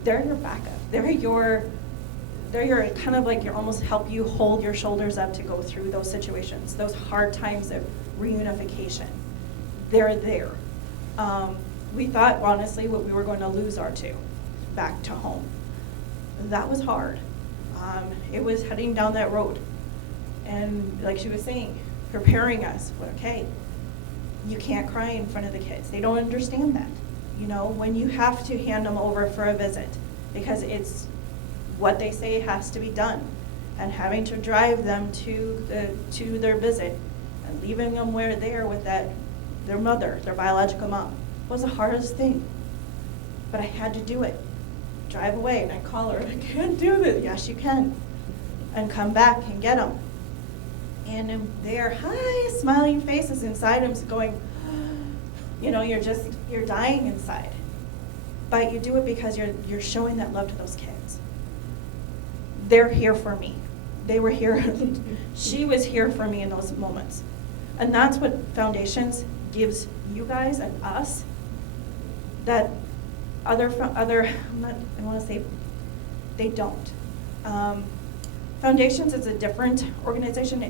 They're your backup. They're your kind of like, you almost help you hold your shoulders up to go through those situations, those hard times of reunification. They're there. We thought, honestly, we were going to lose our 2 back to home. That was hard. It was heading down that road. And like she was saying, preparing us, okay, you can't cry in front of the kids. They don't understand that. You know, when you have to hand them over for a visit, because it's what they say has to be done, and having to drive them to their visit and leaving them where they are with their mother, their biological mom, was the hardest thing. But I had to do it. Drive away, and I call her, I can't do this. Yes, you can. And come back and get them. And their smiling faces inside them going, you know, you're dying inside. But you do it because you're showing that love to those kids. They're here for me. They were here. She was here for me in those moments. And that's what Foundations gives you guys and us that I want to say they don't. Foundations is a different organization.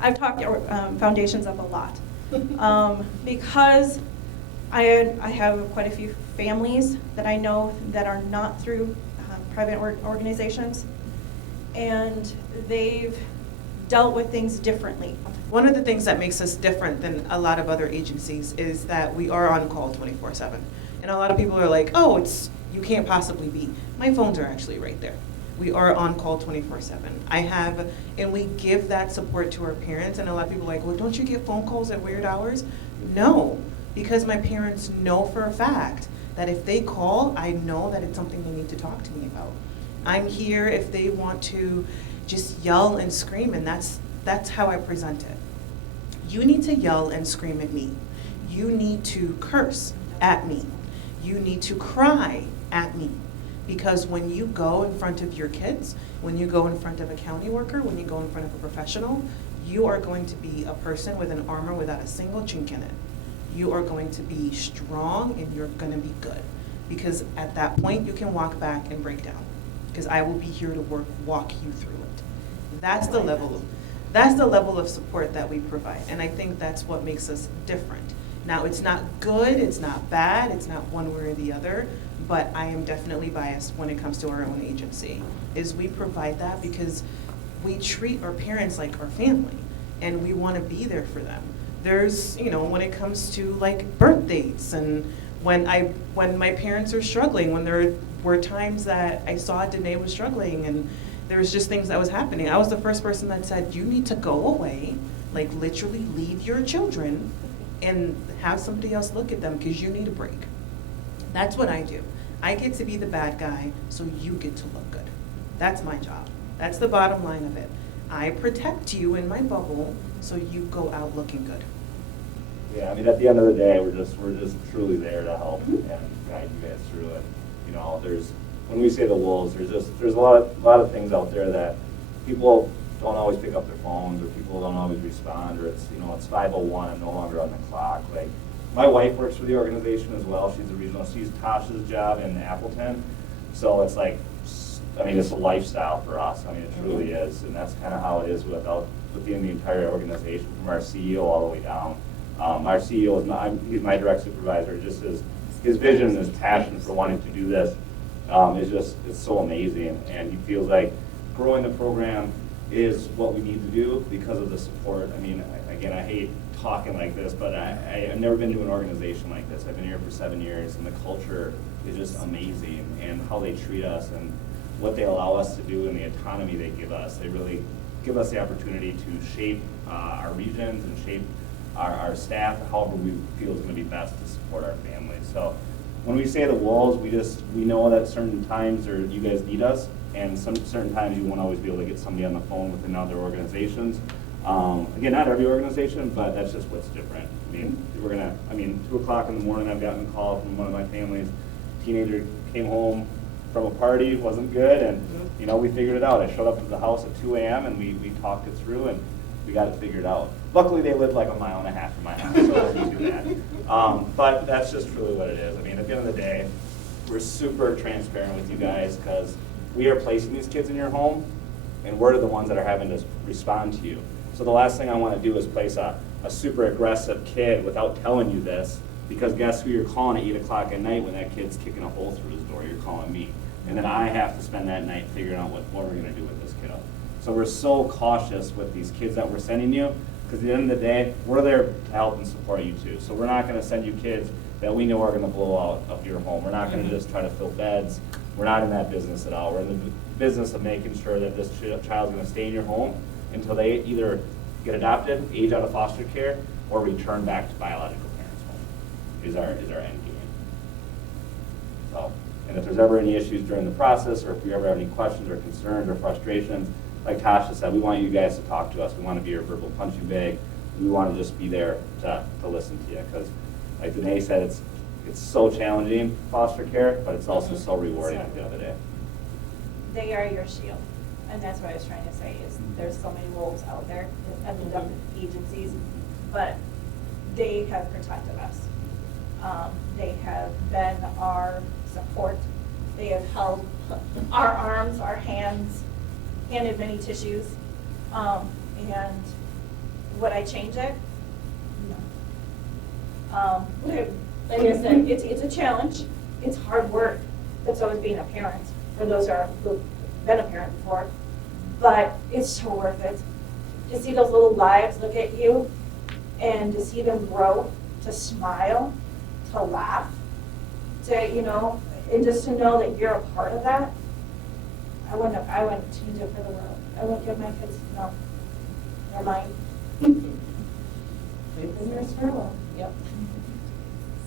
I've talked Foundations up a lot because I have quite a few families that I know that are not through private organizations, and they've dealt with things differently. One of the things that makes us different than a lot of other agencies is that we are on call 24/7. And a lot of people are like, oh, you can't possibly be. My phones are actually right there. We are on call 24/7. And we give that support to our parents, and a lot of people are like, well, don't you get phone calls at weird hours? No, because my parents know for a fact that if they call, I know that it's something they need to talk to me about. I'm here if they want to just yell and scream, and that's how I present it. You need to yell and scream at me. You need to curse at me. You need to cry at me. Because when you go in front of your kids, when you go in front of a county worker, when you go in front of a professional, you are going to be a person with an armor without a single chink in it. You are going to be strong, and you're going to be good. Because at that point, you can walk back and break down. Because I will be here to walk you through it. That's the level of support that we provide. And I think that's what makes us different. Now, it's not good, it's not bad, it's not one way or the other, but I am definitely biased when it comes to our own agency, is we provide that because we treat our parents like our family, and we want to be there for them. There's, when it comes to like birthdays, and when my parents are struggling, when there were times that I saw Danae was struggling, and there was just things that was happening. I was the first person that said, you need to go away, like literally leave your children and have somebody else look at them because you need a break. That's what I do. I get to be the bad guy so you get to look good. That's my job. That's the bottom line of it. I protect you in my bubble so you go out looking good. Yeah, I mean, at the end of the day, we're just truly there to help and guide you guys through it. When we say the wolves, there's a lot of things out there that people don't always pick up their phones, or people don't always respond, or it's 5:01, I'm no longer on the clock. Like, my wife works for the organization as well. She's a regional. She's Tasha's job in Appleton, so it's like, it's a lifestyle for us. It truly is, and that's kind of how it is within the entire organization, from our CEO all the way down. Our CEO he's my direct supervisor. Just his vision and his passion for wanting to do this it's so amazing, and he feels like growing the program is what we need to do because of the support. I hate talking like this, but I've never been to an organization like this. I've been here for 7 years, and the culture is just amazing, and how they treat us and what they allow us to do and the autonomy they give us. They really give us the opportunity to shape our regions and shape our staff however we feel is going to be best to support our families. So when we say the wolves, we know that certain times you guys need us, and certain times you won't always be able to get somebody on the phone within other organizations. Again, not every organization, but that's just what's different. 2 o'clock in the morning, I've gotten a call from one of my families. Teenager came home from a party, wasn't good, and we figured it out. I showed up to the house at 2 a.m. and we talked it through, and we got it figured out. Luckily, they live like 1.5 miles from my house, so we do that. But that's just truly what it is. At the end of the day, we're super transparent with you guys because we are placing these kids in your home, and we're the ones that are having to respond to you. So the last thing I want to do is place a super aggressive kid without telling you this, because guess who you're calling at 8 o'clock at night when that kid's kicking a hole through his door? You're calling me. And then I have to spend that night figuring out what we're going to do with this kiddo. So we're so cautious with these kids that we're sending you Because at the end of the day, we're there to help and support you too. So we're not gonna send you kids that we know are gonna blow out of your home. We're not gonna just try to fill beds. We're not in that business at all. We're in the business of making sure that this child's gonna stay in your home until they either get adopted, age out of foster care, or return back to biological parents' home, is our end game. So, and if there's ever any issues during the process, or if you ever have any questions or concerns or frustrations, like Tasha said, we want you guys to talk to us. We want to be your verbal punching bag. We want to just be there to listen to you, because like Danae said, it's so challenging, foster care, but it's also so rewarding at the end of the day. They are your shield, and that's what I was trying to say, is there's so many wolves out there at the government agencies, but they have protected us. They have been our support. They have held our arms, our hands, handed many tissues. And would I change it? No. Like I said, it's a challenge. It's hard work. That's always being a parent, for those who've been a parent before. But it's so worth it. To see those little lives look at you and to see them grow, to smile, to laugh, to, you know, and just to know that you're a part of that. I wouldn't change it for the world. I wouldn't give my kids, no, they're mine. And there's farewell. Yep.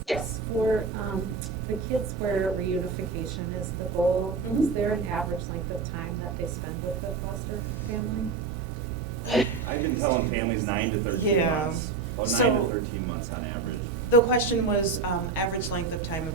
Yes. For the kids where reunification is the goal, is there an average length of time that they spend with the foster family? I've been telling families 9 to 13 months. About 9 to 13 months on average. The question was average length of time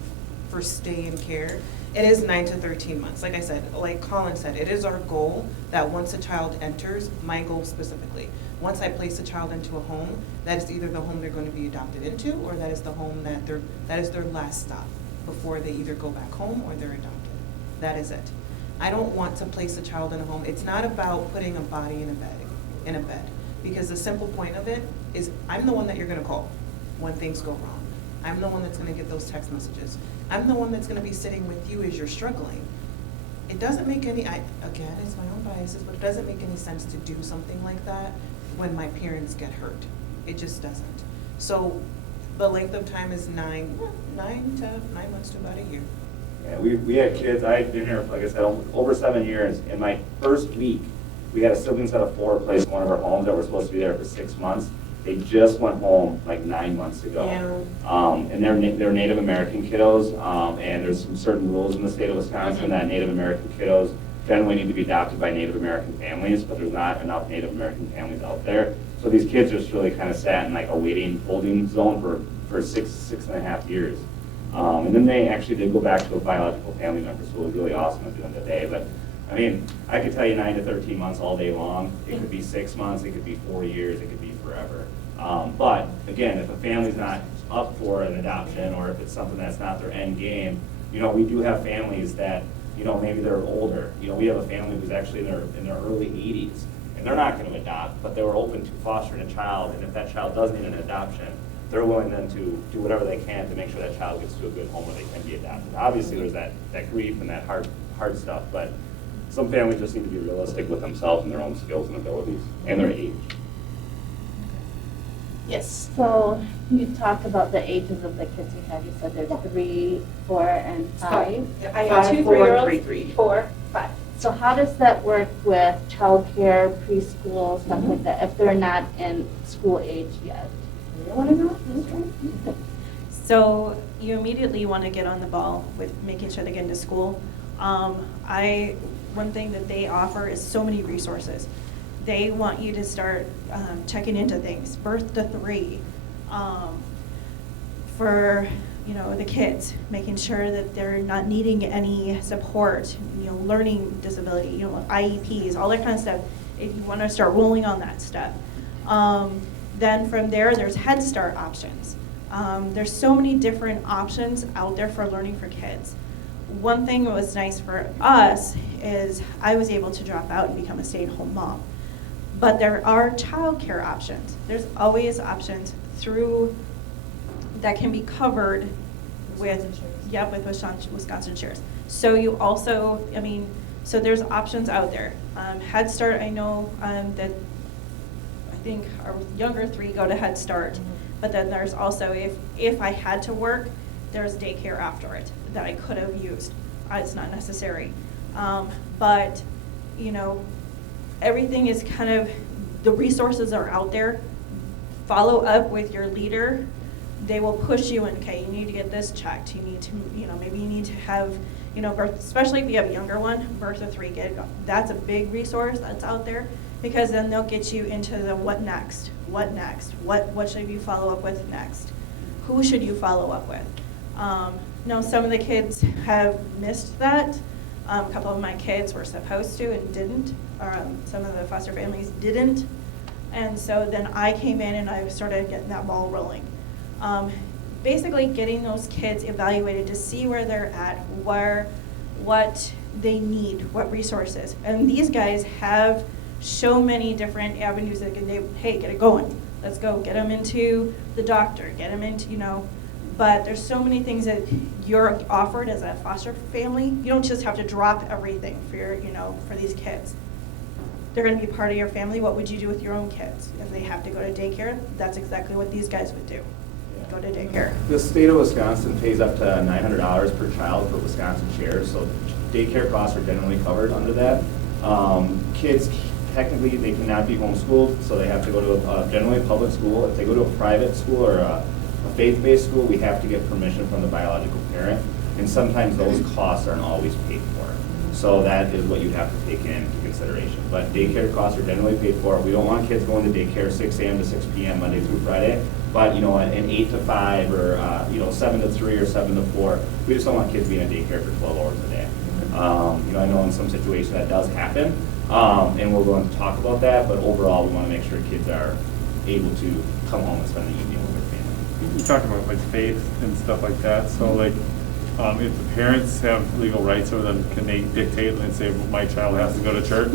for stay in care. It is 9 to 13 months. Like I said, like Collin said, it is our goal that once a child enters, my goal specifically, once I place a child into a home, that is either the home they're going to be adopted into, or that is the home that is their last stop before they either go back home or they're adopted. That is it. I don't want to place a child in a home. It's not about putting a body in a bed, because the simple point of it is I'm the one that you're going to call when things go wrong. I'm the one that's going to get those text messages. I'm the one that's going to be sitting with you as you're struggling. It doesn't make any, again, it's my own biases, but it doesn't make any sense to do something like that when my parents get hurt. It just doesn't. So the length of time is 9 months to about a year. Yeah, we had kids, I've been here, like I said, over 7 years. In my first week, we had a sibling set of 4 replace one of our homes that were supposed to be there for 6 months. They just went home like 9 months ago. Yeah. And they're Native American kiddos, and there's some certain rules in the state of Wisconsin that Native American kiddos generally need to be adopted by Native American families, but there's not enough Native American families out there. So these kids just really kind of sat in like a waiting, holding zone for 6.5 years. And then they actually did go back to a biological family member, so it was really awesome at the end of the day. But I mean, I could tell you 9 to 13 months all day long. It could be 6 months, it could be 4 years, it could be forever. But again, if a family's not up for an adoption, or if it's something that's not their end game, you know, we do have families that, you know, maybe they're older. You know, we have a family who's actually in their early 80s, and they're not going to adopt, but they were open to fostering a child, and if that child does need an adoption, they're willing then to do whatever they can to make sure that child gets to a good home where they can be adopted. Obviously, there's that grief and that hard stuff, but some families just need to be realistic with themselves and their own skills and abilities and their age. Yes. So you talked about the ages of the kids you have. You said there's 3, 4, and 5. I have 2 3-year-olds, 4, 5. So how does that work with childcare, preschool, stuff like that, if they're not in school age yet? You want to know? So you immediately want to get on the ball with making sure they get into school. One thing that they offer is so many resources. They want you to start checking into things, birth to 3, for the kids, making sure that they're not needing any support, learning disability, IEPs, all that kind of stuff. If you want to start rolling on that stuff, then from there, there's Head Start options. There's so many different options out there for learning for kids. One thing that was nice for us is I was able to drop out and become a stay-at-home mom. But there are childcare options. There's always options through that can be covered with Wisconsin Shares. So you also, so there's options out there. Head Start, I know that I think our younger 3 go to Head Start. But then there's also, if I had to work, there's daycare after it that I could have used. It's not necessary. But, you know, everything is kind of, the resources are out there. Follow up with your leader. They will push you in, okay, you need to get this checked. You need to, you know, maybe you need to have, you know, birth, especially if you have a younger one, birth of 3 kid. That's a big resource that's out there, because then they'll get you into the what next, what next, what should you follow up with next? Who should you follow up with? No, some of the kids have missed that. A couple of my kids were supposed to and didn't. Some of the foster families didn't. And so then I came in and I started getting that ball rolling. Basically getting those kids evaluated to see where they're at, what they need, what resources. And these guys have so many different avenues that can, hey, get it going. Let's go, get them into the doctor, get them into, you know, but there's so many things that you're offered as a foster family. You don't just have to drop everything for your, you know, for these kids. They're going to be part of your family. What would you do with your own kids? If they have to go to daycare, that's exactly what these guys would do. Go to daycare. The state of Wisconsin pays up to $900 per child for Wisconsin shares, so daycare costs are generally covered under that. Kids, technically, they cannot be homeschooled, so they have to go to generally a public school. If they go to a private school or a faith-based school, we have to get permission from the biological parent, and sometimes those costs aren't always paid for. So that is what you have to take into consideration. But daycare costs are generally paid for. We don't want kids going to daycare 6 a.m. to 6 p.m. Monday through Friday. But, you know, an 8 to 5 or, you know, 7 to 3 or 7 to 4, we just don't want kids being in daycare for 12 hours a day. You know, I know in some situations that does happen, and we're going to talk about that, but overall, we want to make sure kids are able to come home and spend the evening with their family. You talked about like faith and stuff like that, so like, if the parents have legal rights over them, can they dictate and say, well, my child has to go to church?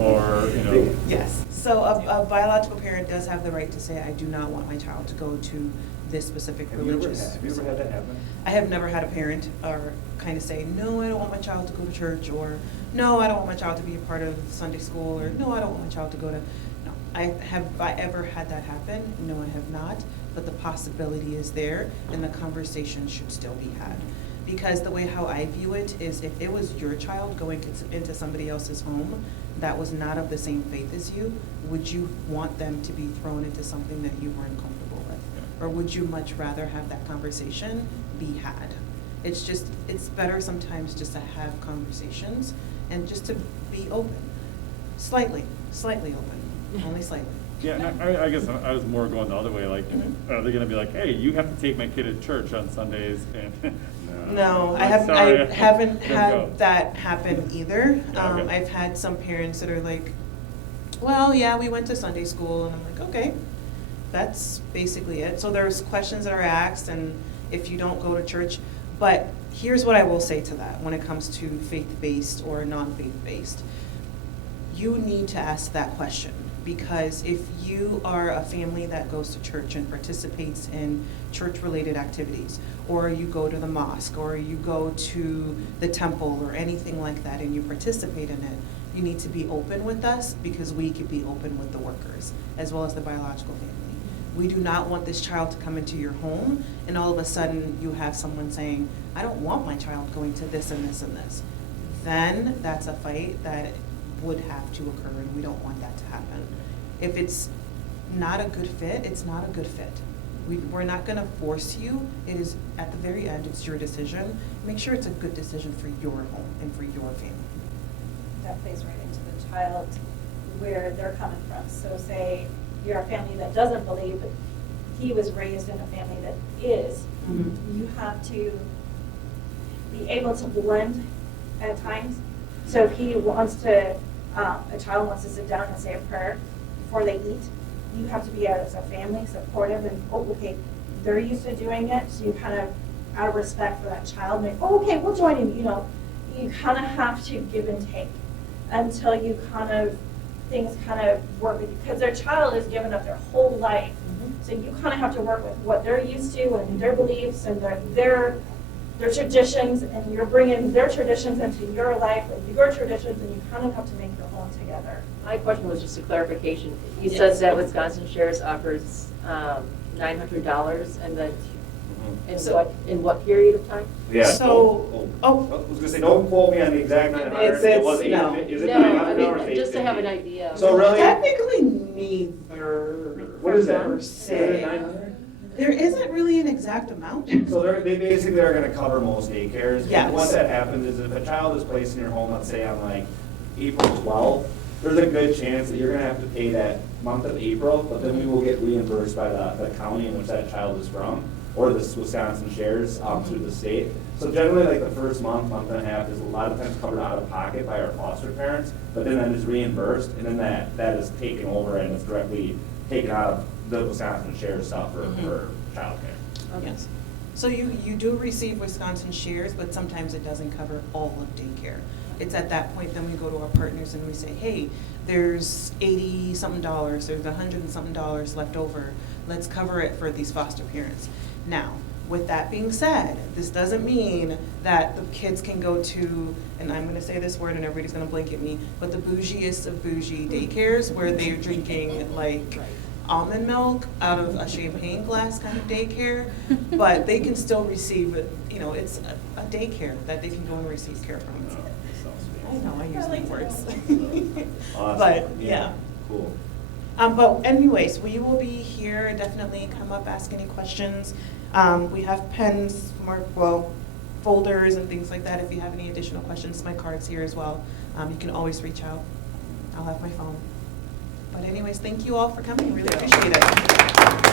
Or, you know? Yes. So a biological parent does have the right to say, I do not want my child to go to this specific religious. Have you ever had that happen? I have never had a parent or kind of say, no, I don't want my child to go to church, or no, I don't want my child to be a part of Sunday school, or no, I don't want my child to go to, no. Have I ever had that happen? No, I have not. But the possibility is there, and the conversation should still be had. Because the way how I view it is, if it was your child going into somebody else's home that was not of the same faith as you, would you want them to be thrown into something that you weren't comfortable with? Or would you much rather have that conversation be had? It's just, it's better sometimes just to have conversations and just to be open. Slightly open, only slightly. Yeah, and I guess I was more going the other way, like, are they gonna be like, hey, you have to take my kid to church on Sundays, and No, I haven't had that happen either. Okay. I've had some parents that are like, well, yeah, we went to Sunday school, and I'm like, okay, that's basically it. So there's questions that are asked, and if you don't go to church, but here's what I will say to that when it comes to faith-based or non-faith-based. You need to ask that question. Because if you are a family that goes to church and participates in church-related activities, or you go to the mosque, or you go to the temple, or anything like that, and you participate in it, you need to be open with us, because we could be open with the workers, as well as the biological family. We do not want this child to come into your home, and all of a sudden you have someone saying, I don't want my child going to this and this and this. Then that's a fight that would have to occur, and we don't want that to happen. If it's not a good fit, it's not a good fit. We're not gonna force you. It is, at the very end, it's your decision. Make sure it's a good decision for your home and for your family. That plays right into the child, where they're coming from. So say you're a family that doesn't believe, but he was raised in a family that is. Mm-hmm. You have to be able to blend at times. So if he wants to, a child wants to sit down and say a prayer before they eat, you have to be, as a family, supportive and, oh, okay, they're used to doing it, so you kind of, out of respect for that child, make, oh, okay, we'll join you, you know. You kind of have to give and take until you kind of, things kind of work with you, because their child is giving up their whole life. So you kind of have to work with what they're used to and their beliefs and their their traditions, and you're bringing their traditions into your life and your traditions, and you kind of have to make your own together. My question was just a clarification. He says that Wisconsin Shares offers $900, and then in what period of time? Yeah. So, I was gonna say, don't quote me on the exact 900. It's It was no. Is it No, 900 I or mean, just to have an idea. So really, Technically neither. what is that? Per Is it se. 900? There isn't really an exact amount. So they basically are gonna cover most daycares. Yes. And what that happens is if a child is placed in your home, let's say on like April 12th, there's a good chance that you're gonna have to pay that month of April, but then we will get reimbursed by the county in which that child is from, or the Wisconsin Shares through the state. So generally, like the first month and a half is a lot of times covered out of pocket by our foster parents, but then that is reimbursed, and then that is taken over and it's directly taken out of the Wisconsin Shares stuff for childcare. Yes. So you do receive Wisconsin Shares, but sometimes it doesn't cover all of daycare. It's at that point then we go to our partners and we say, hey, there's $80-something, there's $100-something left over. Let's cover it for these foster parents. Now, with that being said, this doesn't mean that the kids can go to, and I'm gonna say this word and everybody's gonna blink at me, but the bougiest of bougie daycares where they're drinking like almond milk out of a champagne glass kind of daycare, but they can still receive, it's a daycare that they can go and receive care from. I know, I use big words. Awesome. But, yeah. Cool. But anyways, we will be here, definitely come up, ask any questions. We have pens, folders and things like that. If you have any additional questions, my card's here as well. You can always reach out. I'll have my phone. But anyways, thank you all for coming, really appreciate it.